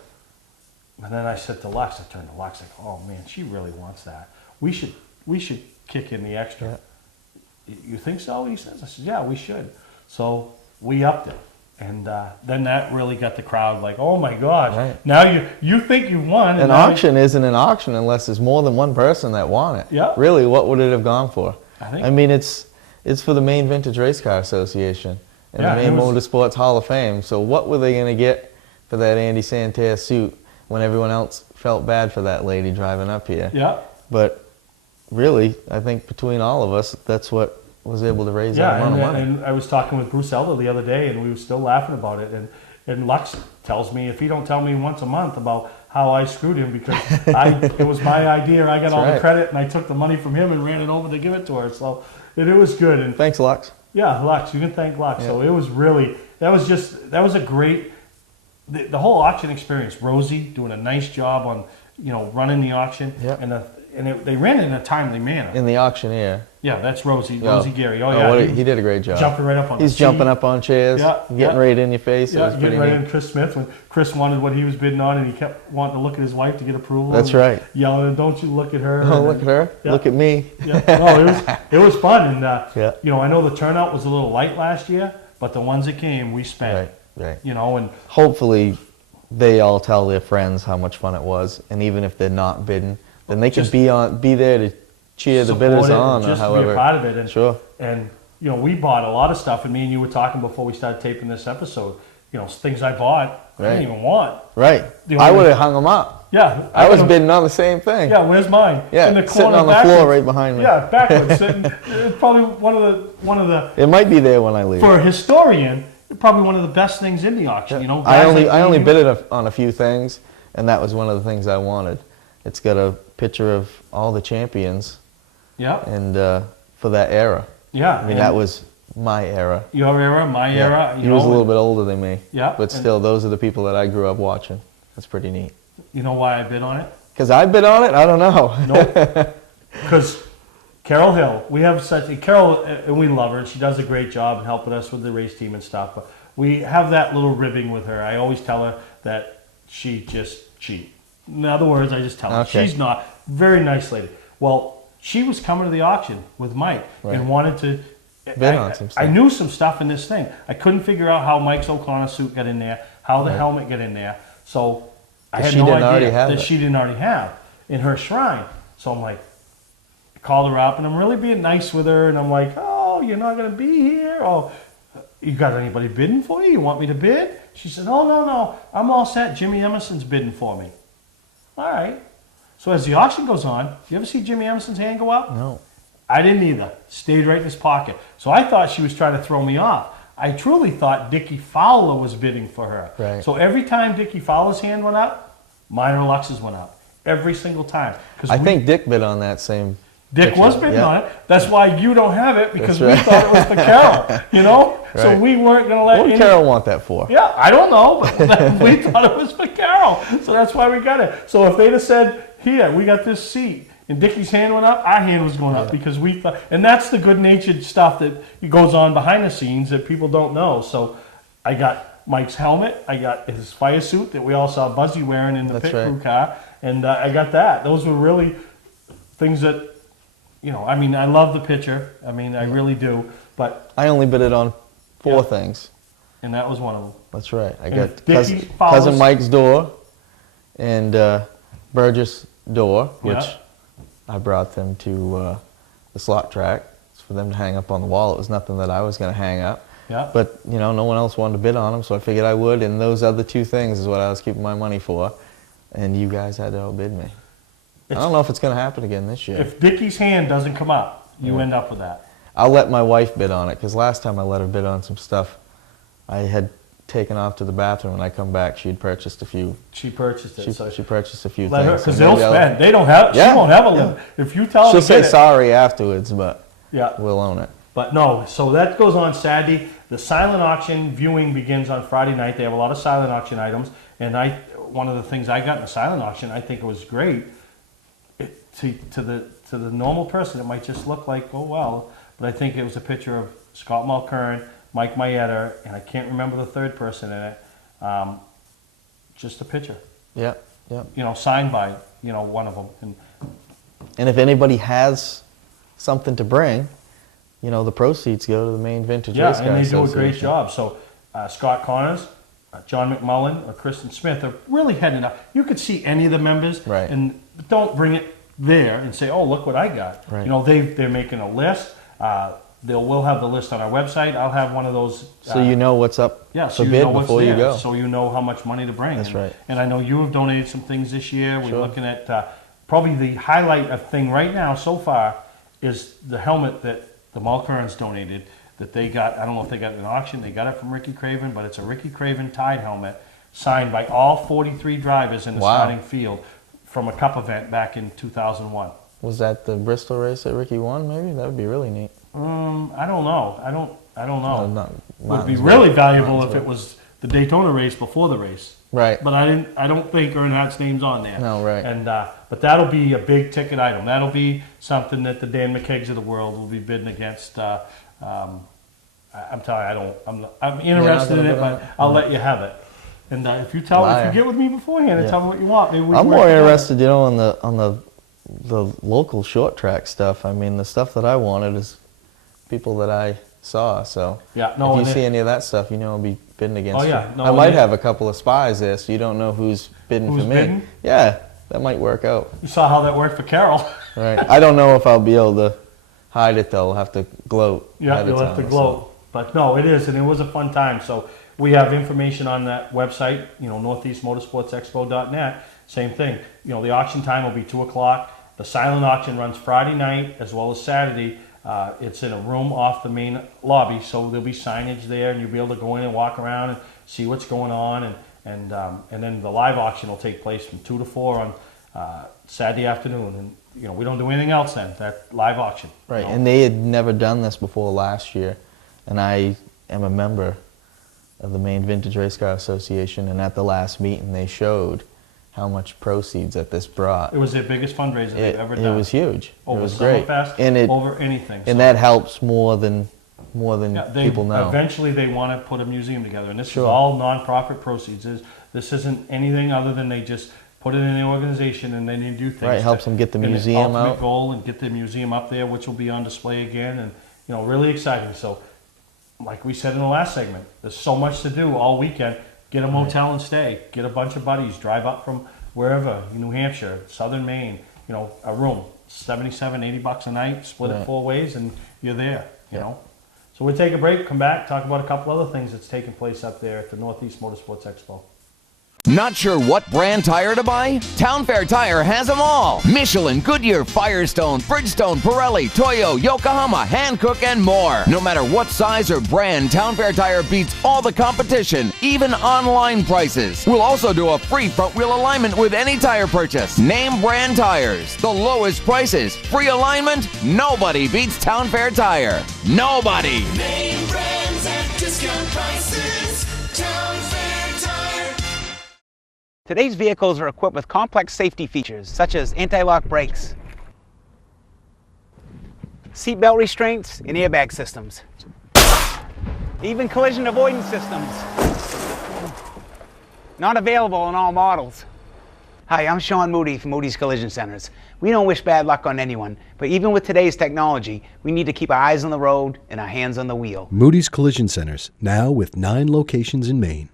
And then I said to Lux, I turned to Lux, like, oh man, she really wants that. We should kick in the extra. Yeah. You think so? He says. I said, yeah, we should. So we upped it. And then that really got the crowd like, oh my gosh. Right. Now you think you won. An auction isn't an auction unless there's more than one person that won it. Yeah. Really, what would it have gone for? I mean, it's for the Maine Vintage Race Car Association and the Maine Motorsports Hall of Fame. So what were they going to get for that Andy Santerre suit when everyone else felt bad for that lady driving up here? Yeah. But really, I think between all of us, that's what was able to raise that amount of money. And I was talking with Bruce Elder the other day, and we were still laughing about it. And Lux tells me, if he don't tell me once a month about how I screwed him because it was my idea, I got all the credit, and I took the money from him and ran it over to give it to her. So it was good. And thanks, Lux. Yeah, Lux. You can thank Lux. Yeah. So it was really, that was a great, the whole auction experience. Rosie doing a nice job on, running the auction. Yep. And they ran it in a timely manner. In the auctioneer. Yeah, that's Rosie Gary. Oh, yeah. He did a great job. Jumping right up on He's jumping up on chairs, getting right in your face. Yeah, getting right in Chris Smith when Chris wanted what he was bidding on, and he kept wanting to look at his wife to get approval. That's right. Yelling, don't you look at her. Oh, look at her. Yeah. Look at me. Yeah. No, it was fun. And, I know the turnout was a little light last year, but the ones that came, we spent. Right. And hopefully they all tell their friends how much fun it was, and even if they're not bidding, then they can be there to cheer the bidders on, or however. Just be a part of it. And, sure. And we bought a lot of stuff, and me and you were talking before we started taping this episode. Things I bought, I didn't even want. Right. I would have hung them up. Yeah. I was bidding on the same thing. Yeah. Where's mine? Yeah. In the corner, sitting on the floor right behind me. Yeah, backwards. It's probably one of the. It might be there when I leave. For a historian, probably one of the best things in the auction. Yeah. I only bid on a few things, and that was one of the things I wanted. It's got a picture of all the champions. Yeah. And for that era. Yeah. I mean, that was my era. Your era, my era. He was a little bit older than me. Yeah. But still, those are the people that I grew up watching. That's pretty neat. You know why I bid on it? Because I bid on it? I don't know. Nope. Because Carol Hill, we have Carol, and we love her, and she does a great job in helping us with the race team and stuff, but we have that little ribbing with her. I always tell her that she just cheats. In other words, I just tell her she's not. Very nice lady. Well, she was coming to the auction with Mike and wanted to bid on some stuff. I knew some stuff in this thing. I couldn't figure out how Mike's O'Connor suit got in there, how the Right. helmet get in there. So I That had she no didn't already idea have that it. she didn't already have in her shrine. So I'm like, I called her up and I'm really being nice with her, and I'm like, oh, you're not gonna be here? Oh, you got anybody bidding for you? You want me to bid? She said, oh, no, I'm all set. Jimmy Emerson's bidding for me. All right. So as the auction goes on, you ever see Jimmy Emerson's hand go up? No. I didn't either. Stayed right in his pocket. So I thought she was trying to throw me off. I truly thought Dickie Fowler was bidding for her. Right. So every time Dickie Fowler's hand went up, mine or Lux's went up. Every single time. I think Dick bid on that same. Dick picture. was bidding Yeah. on it. That's why you don't have it, because That's we thought it was for Carol. You know? So Right. we weren't going to let What would any- Carol want that for? Yeah, I don't know, but we thought it was for Carol. So that's why we got it. So if they'd have said, here, we got this seat, and Dickie's hand went up, our hand was going up, because we thought, and that's the good-natured stuff that goes on behind the scenes that people don't know. So I got Mike's helmet, I got his fire suit that we all saw Buzzy wearing in the That's pit right. crew car, and I got that. Those were really things that, I mean, I love the picture. I mean, I really do. But I only bid it on 4 Yeah. things. and that was one of them. That's right. I And got if Dickie cousin follows- Mike's door and Burgess door, which Yeah. I brought them to the slot track. It's for them to hang up on the wall. It was nothing that I was going to hang up. Yeah. But, no one else wanted to bid on them, so I figured I would. And those other 2 things is what I was keeping my money for. And you guys had to outbid me. I don't know if it's going to happen again this year. If Dickie's hand doesn't come up, you Yeah. end up with that. I'll let my wife bid on it, because last time I let her bid on some stuff, I had taken off to the bathroom. When I come back, she had purchased a few. She purchased it. so She purchased a few let her, things. because so they'll maybe I'll- spend. They don't have. Yeah, She won't have a yeah. limit. If you tell her She'll to say bid it- sorry afterwards, but Yeah. we'll own it. But no, so that goes on Saturday. The silent auction viewing begins on Friday night. They have a lot of silent auction items, and one of the things I got in the silent auction, I think it was great. To the normal person, it might just look like, oh well, but I think it was a picture of Scott Mulkern, Mike Mayetter, and I can't remember the third person in it. Just a picture, Yeah, yeah. Signed by one of them. And if anybody has something to bring, the proceeds go to the main vintage race car and they do a great association. job. So Scott Connors, John McMullen, or Kristen Smith are really heading up. You could see any of the members, Right. and don't bring it there and say, "Oh, look what I got." Right. They're making a list. We'll have the list on our website. I'll have one of those. So you know what's up Yeah, for so you bid know what's before you there, go. so you know how much money to bring. That's and, right. And I know you have donated some things this year. We're Sure. looking at probably the highlight of thing right now so far is the helmet that the Mulkerns donated that they got. I don't know if they got it in an auction. They got it from Ricky Craven, but it's a Ricky Craven Tide helmet signed by all 43 drivers in the Wow. starting field from a cup event back in 2001. Was that the Bristol race that Ricky won? Maybe that would be really neat. I don't know. I don't know. No, not Would be Martinsville. really valuable if Martinsville. it was the Daytona race before the race. Right. But I don't think Earnhardt's name's on there. No, right. And but that'll be a big ticket item. That'll be something that the Dan McKeggs of the world will be bidding against. I'm telling you, I'm interested in it, but I'll let you have it. And if you get with me beforehand and Yeah. tell me what you want, maybe we I'm can more work together. interested, on the local short track stuff. I mean, the stuff that I wanted is people that I saw. So Yeah, no, if and you it- see any of that stuff, I'll be bidding against Oh, yeah, you. no, I and might it- have a couple of spies there, so you don't know who's bidding Who's for me. bidding? Yeah, that might work out. You saw how that worked for Carol. Right. I don't know if I'll be able to hide it though. I'll have to gloat. Yeah, ahead of you'll have to time, gloat. But no, it is, and it was a fun time. So we have information on that website, northeastmotorsportsexpo.net. Same thing. The auction time will be 2 o'clock. The silent auction runs Friday night as well as Saturday. It's in a room off the main lobby, so there'll be signage there, and you'll be able to go in and walk around and see what's going on. And then the live auction will take place from 2 to 4 on Saturday afternoon. And we don't do anything else then. That live auction. Right, and they had never done this before last year, and I am a member of the Maine Vintage Race Car Association, and at the last meeting they showed how much proceeds that this brought. It was their biggest fundraiser they've ever done. It was huge. Over it was great. Summerfest, And over anything. And that helps more than They people know. Eventually they want to put a museum together, and this Sure. is all nonprofit proceeds. This isn't anything other than they just put it in the organization and then they do things. Right, helps them get the museum ultimate out. goal and get the museum up there, which will be on display again, and really exciting. So, like we said in the last segment, there's so much to do all weekend. get a motel and stay. Get a bunch of buddies, drive up from wherever, New Hampshire, southern Maine, a room, $77-$80 a night, split it 4 ways, and you're there, you know. So we'll take a break, come back, talk about a couple other things that's taking place up there at the Northeast Motorsports Expo. Not sure what brand tire to buy? Town Fair Tire has them all. Michelin, Goodyear, Firestone, Bridgestone, Pirelli, Toyo, Yokohama, Hankook, and more. No matter what size or brand, Town Fair Tire beats all the competition, even online prices. We'll also do a free front wheel alignment with any tire purchase. Name brand tires, the lowest prices, free alignment. Nobody beats Town Fair Tire. Nobody. Name brands at discount prices. Town Fair Tire. Today's vehicles are equipped with complex safety features such as anti-lock brakes, seatbelt restraints, and airbag systems. Even collision avoidance systems. Not available in all models. Hi, I'm Sean Moody from Moody's Collision Centers. We don't wish bad luck on anyone, but even with today's technology, we need to keep our eyes on the road and our hands on the wheel. Moody's Collision Centers, now with 9 locations in Maine.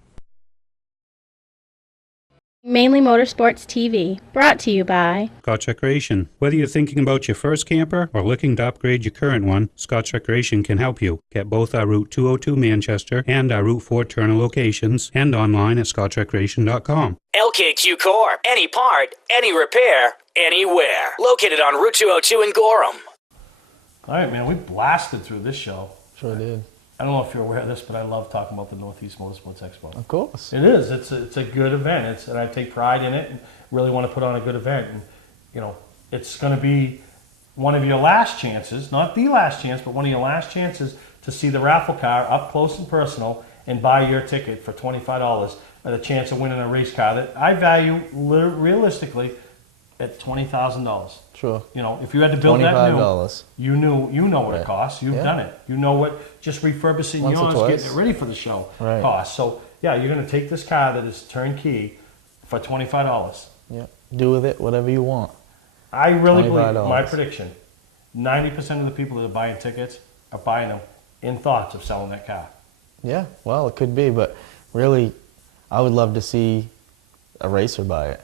Mainly Motorsports TV, brought to you by Scotch Recreation. Whether you're thinking about your first camper or looking to upgrade your current one, Scotch Recreation can help you. Get both our Route 202 Manchester and our Route 4 Turner locations and online at scotchrecreation.com. LKQ Core. Any part, any repair, anywhere. Located on Route 202 in Gorham. All right, man, we blasted through this show. Sure did. I don't know if you're aware of this, but I love talking about the Northeast Motorsports Expo. Of course. It is. It's a good event. And I take pride in it and really want to put on a good event. And, it's going to be one of your last chances, not the last chance, but one of your last chances to see the raffle car up close and personal and buy your ticket for $25 at a chance of winning a race car that I value realistically at $20,000. Sure. If you had to build that $25. new, you know what it costs. You've Yeah. done it. You know what just refurbishing Once or yours, twice. getting it ready for the show Right. costs. So yeah, you're going to take this car that is turnkey for $25. Yeah. Do with it whatever you want. I really believe, $25. my prediction, 90% of the people that are buying tickets are buying them in thoughts of selling that car. Yeah, well, it could be, but really, I would love to see a racer buy it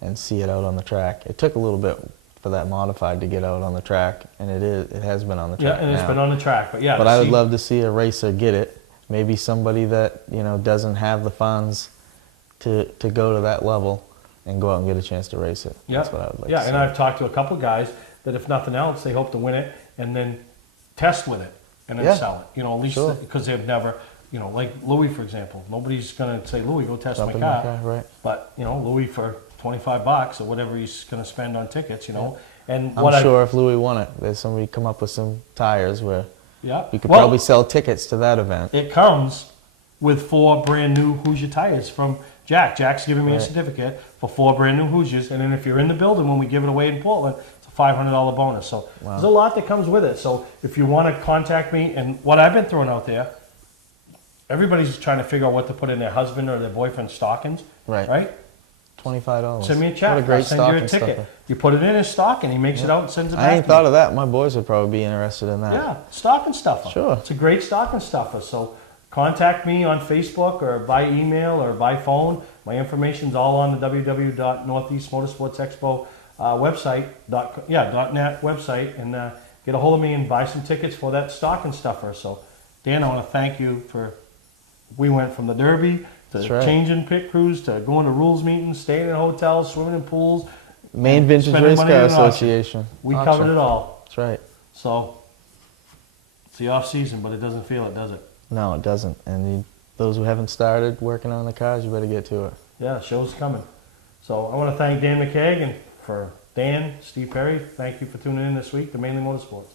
and see it out on the track. It took a little bit for that modified to get out on the track, and it has been on the track. Yeah, and it's now. been on the track, but yeah. But I would love to see a racer get it. Maybe somebody that doesn't have the funds to go to that level and go out and get a chance to race it. Yeah. That's what I would like to Yeah, see. and I've talked to a couple guys that if nothing else, they hope to win it and then test with it and then Yeah. sell it. At least Sure. because they've never, like Louis, for example. Nobody's going to say, Louis, go test Jump my in car. my car, right. But, Louis for $25 or whatever he's going to spend on tickets, Yeah. And I'm sure if Louis won it, there's somebody come up with some tires where Yeah. we could Well, probably sell tickets to that event. it comes with 4 brand new Hoosier tires from Jack. Jack's giving me a Right. certificate for 4 brand new Hoosiers, and then if you're in the building when we give it away in Portland, it's a $500 bonus. So there's a lot that comes with it. So if you want to contact me, and what I've been throwing out there, everybody's trying to figure out what to put in their husband or their boyfriend's stockings. Right. $25. Send me a check. What a great I'll send you a stocking ticket. stuffer. You put it in his stocking, he makes it out and sends it back. I ain't to thought me. of that. My boys would probably be interested in that. Yeah, stocking stuffer. Sure. It's a great stocking stuffer. So contact me on Facebook or by email or by phone. My information's all on the www.northeastmotorsportsexpo website, .net website, and get a hold of me and buy some tickets for that stocking stuffer. So, Dan, I want to thank you for. We went from the Derby to That's right. changing pit crews to going to rules meetings, staying in hotels, swimming in pools. Maine Vintage spending Race money Car at an auction. Association. We Auction. covered it all. That's right. So it's the off season, but it doesn't feel it, does it? No, it doesn't. And those who haven't started working on the cars, you better get to it. Yeah, show's coming. So I want to thank Dan McCaig, and for Dan, Steve Perry, thank you for tuning in this week to Mainly Motorsports.